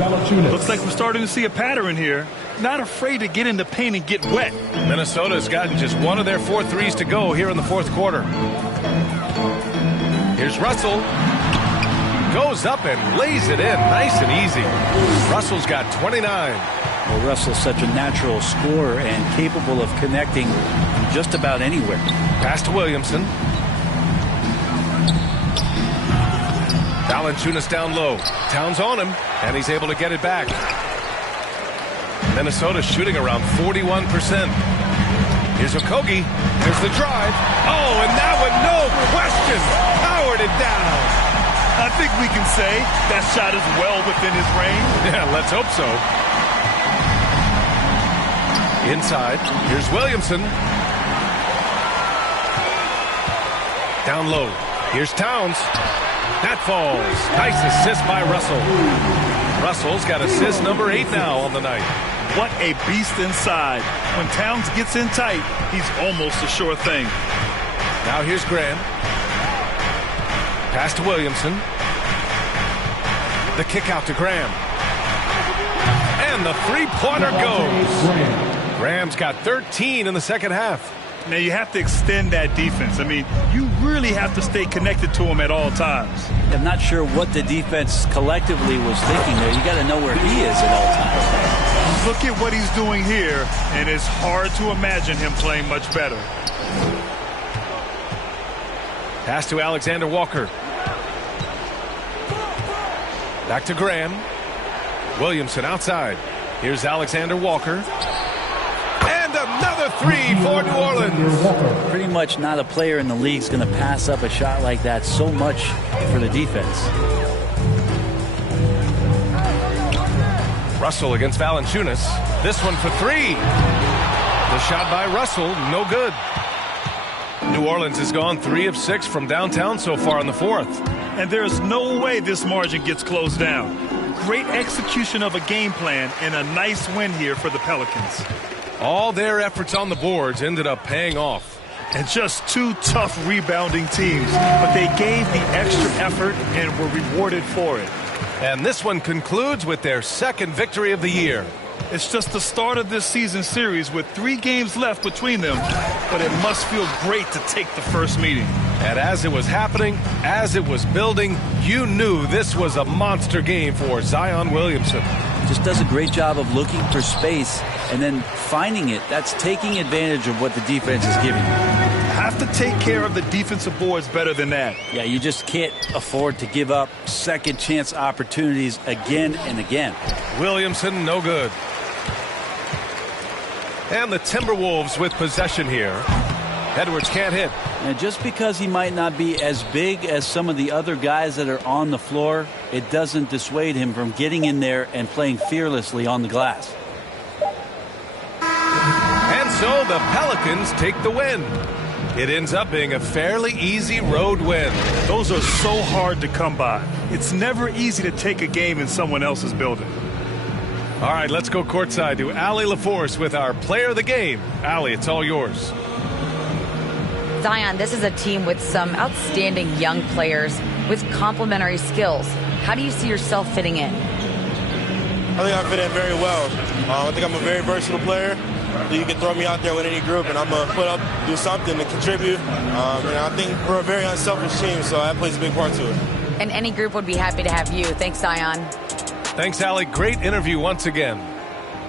Looks like we're starting to see a pattern here. Not afraid to get in the paint and get wet. Minnesota's gotten just one of their 4 threes to go here in the fourth quarter. Here's Russell. Goes up and lays it in nice and easy. Russell's got 29. Well, Russell's such a natural scorer and capable of connecting just about anywhere. Pass to Williamson. Valanciunas down low. Towns on him, and he's able to get it back. Minnesota shooting around 41%. Here's Okogie. Here's the drive. Oh, and that one, no question, powered it down. I think we can say that shot is well within his range. Yeah, let's hope so. Inside, here's Williamson. Down low. Here's Towns. That falls. Nice assist by Russell. Russell's got assist number 8 now on the night. What a beast inside. When Towns gets in tight, he's almost a sure thing. Now here's Graham. Pass to Williamson. The kick out to Graham. And the three-pointer goes. Graham's got 13 in the second half. Now you have to extend that defense. I mean, you really have to stay connected to him at all times. I'm not sure what the defense collectively was thinking there. You got to know where he is at all times. Look at what he's doing here, and it's hard to imagine him playing much better. Pass to Alexander Walker. Back to Graham. Williamson outside. Here's Alexander Walker. And another three for New Orleans. Pretty much not a player in the league is going to pass up a shot like that so much for the defense. Russell against Valanciunas. This one for three. The shot by Russell, no good. New Orleans has gone 3 of 6 from downtown so far in the fourth. And there's no way this margin gets closed down. great execution of a game plan and a nice win here for the Pelicans. All their efforts on the boards ended up paying off. And just two tough rebounding teams, but they gave the extra effort and were rewarded for it. And this one concludes with their second victory of the year. It's just the start of this season series with 3 games left between them, but it must feel great to take the first meeting. And as it was happening, as it was building, you knew this was a monster game for Zion Williamson. Just does a great job of looking for space and then finding it. That's taking advantage of what the defense is giving you. Have to take care of the defensive boards better than that. Yeah, you just can't afford to give up second chance opportunities again and again. Williamson, no good. And the Timberwolves with possession here. Edwards can't hit. And just because he might not be as big as some of the other guys that are on the floor, it doesn't dissuade him from getting in there and playing fearlessly on the glass. And so the Pelicans take the win. It ends up being a fairly easy road win. Those are so hard to come by. It's never easy to take a game in someone else's building. All right, let's go courtside to Allie LaForce with our player of the game. Allie, it's all yours. Zion, this is a team with some outstanding young players with complementary skills. How do you see yourself fitting in? I think I fit in very well. I think I'm a very versatile player. You can throw me out there with any group, and I'm going to put up, do something to contribute. And I think we're a very unselfish team, so that plays a big part to it. And any group would be happy to have you. Thanks, Zion. Thanks, Allie. Great interview once again.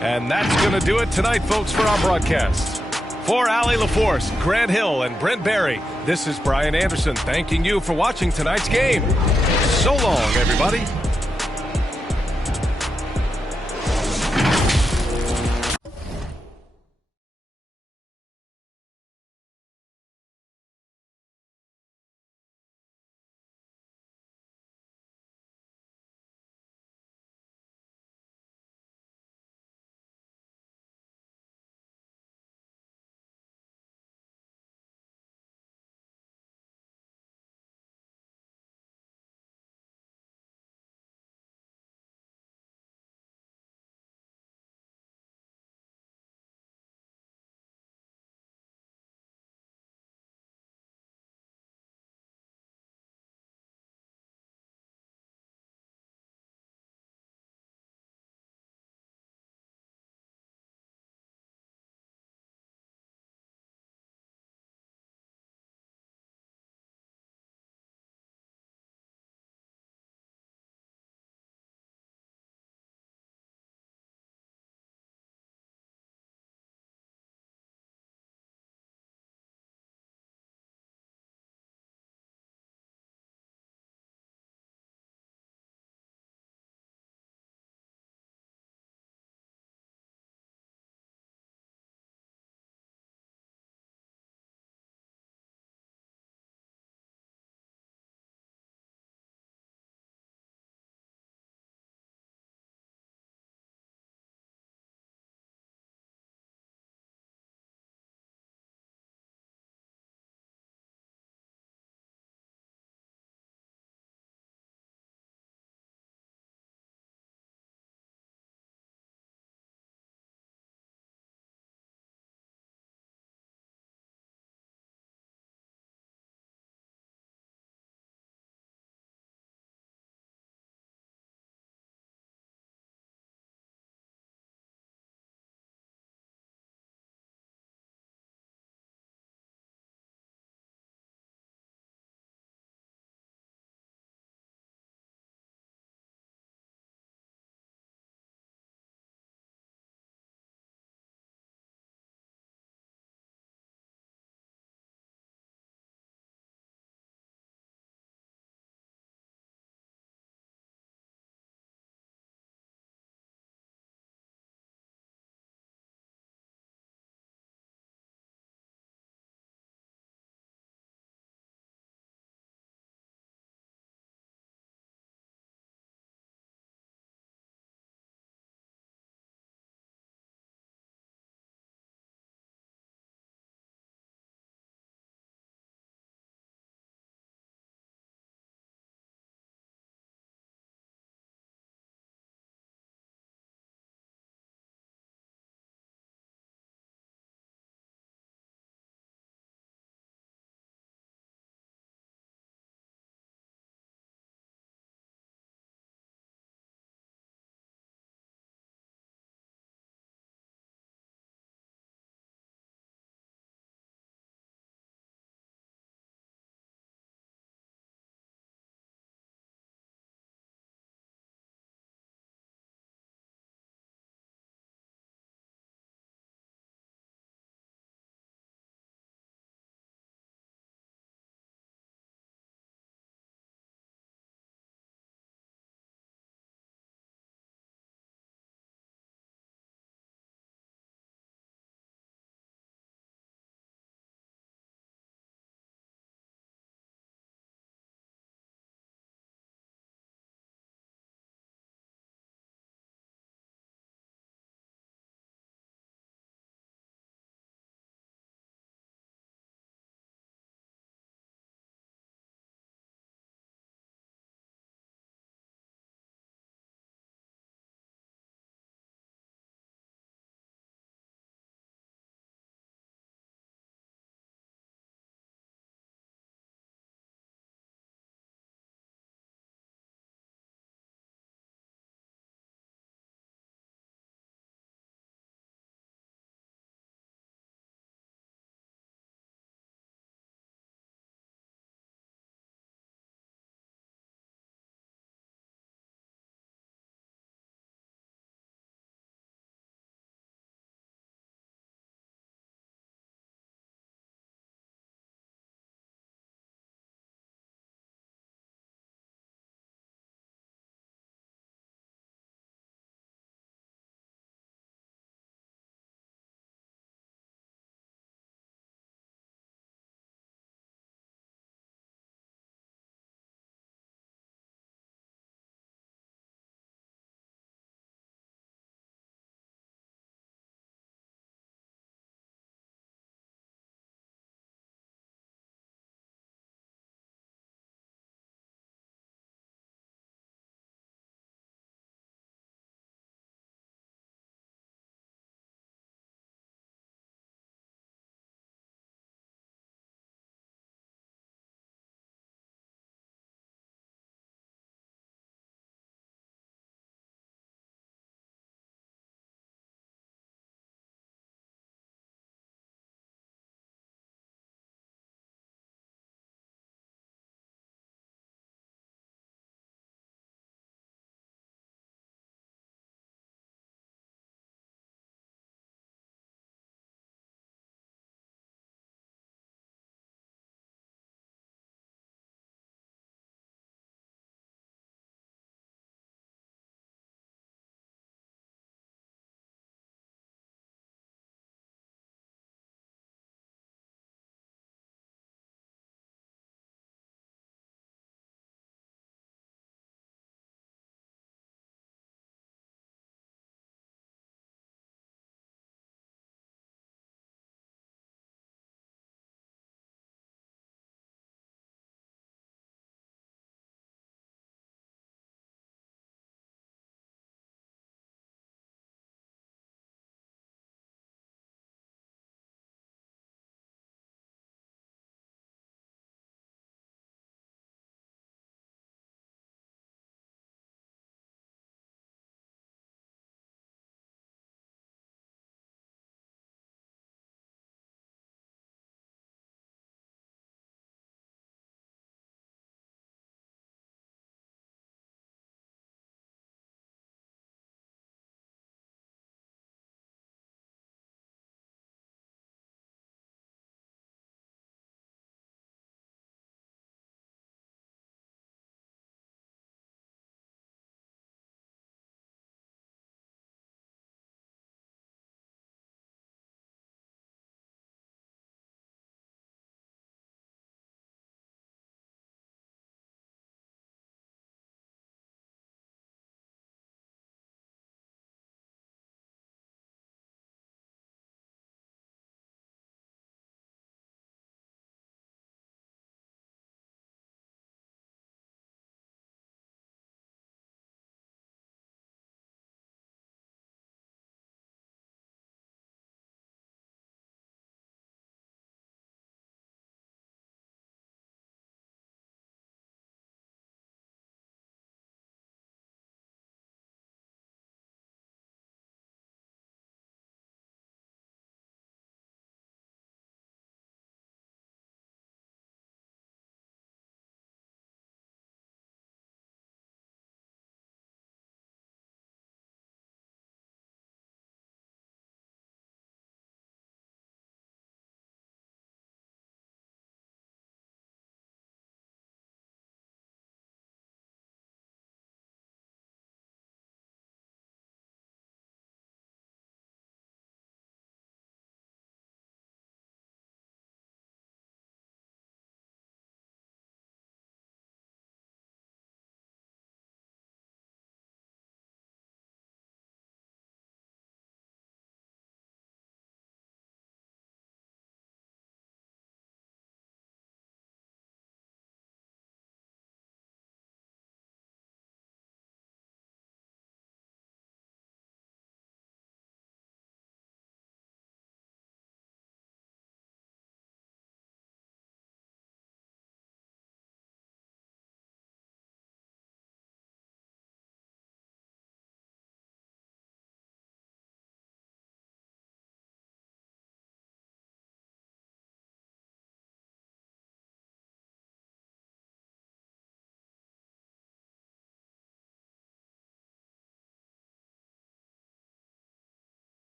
And that's going to do it tonight, folks, for our broadcast. For Allie LaForce, Grant Hill, and Brent Barry, this is Brian Anderson thanking you for watching tonight's game. So long, everybody.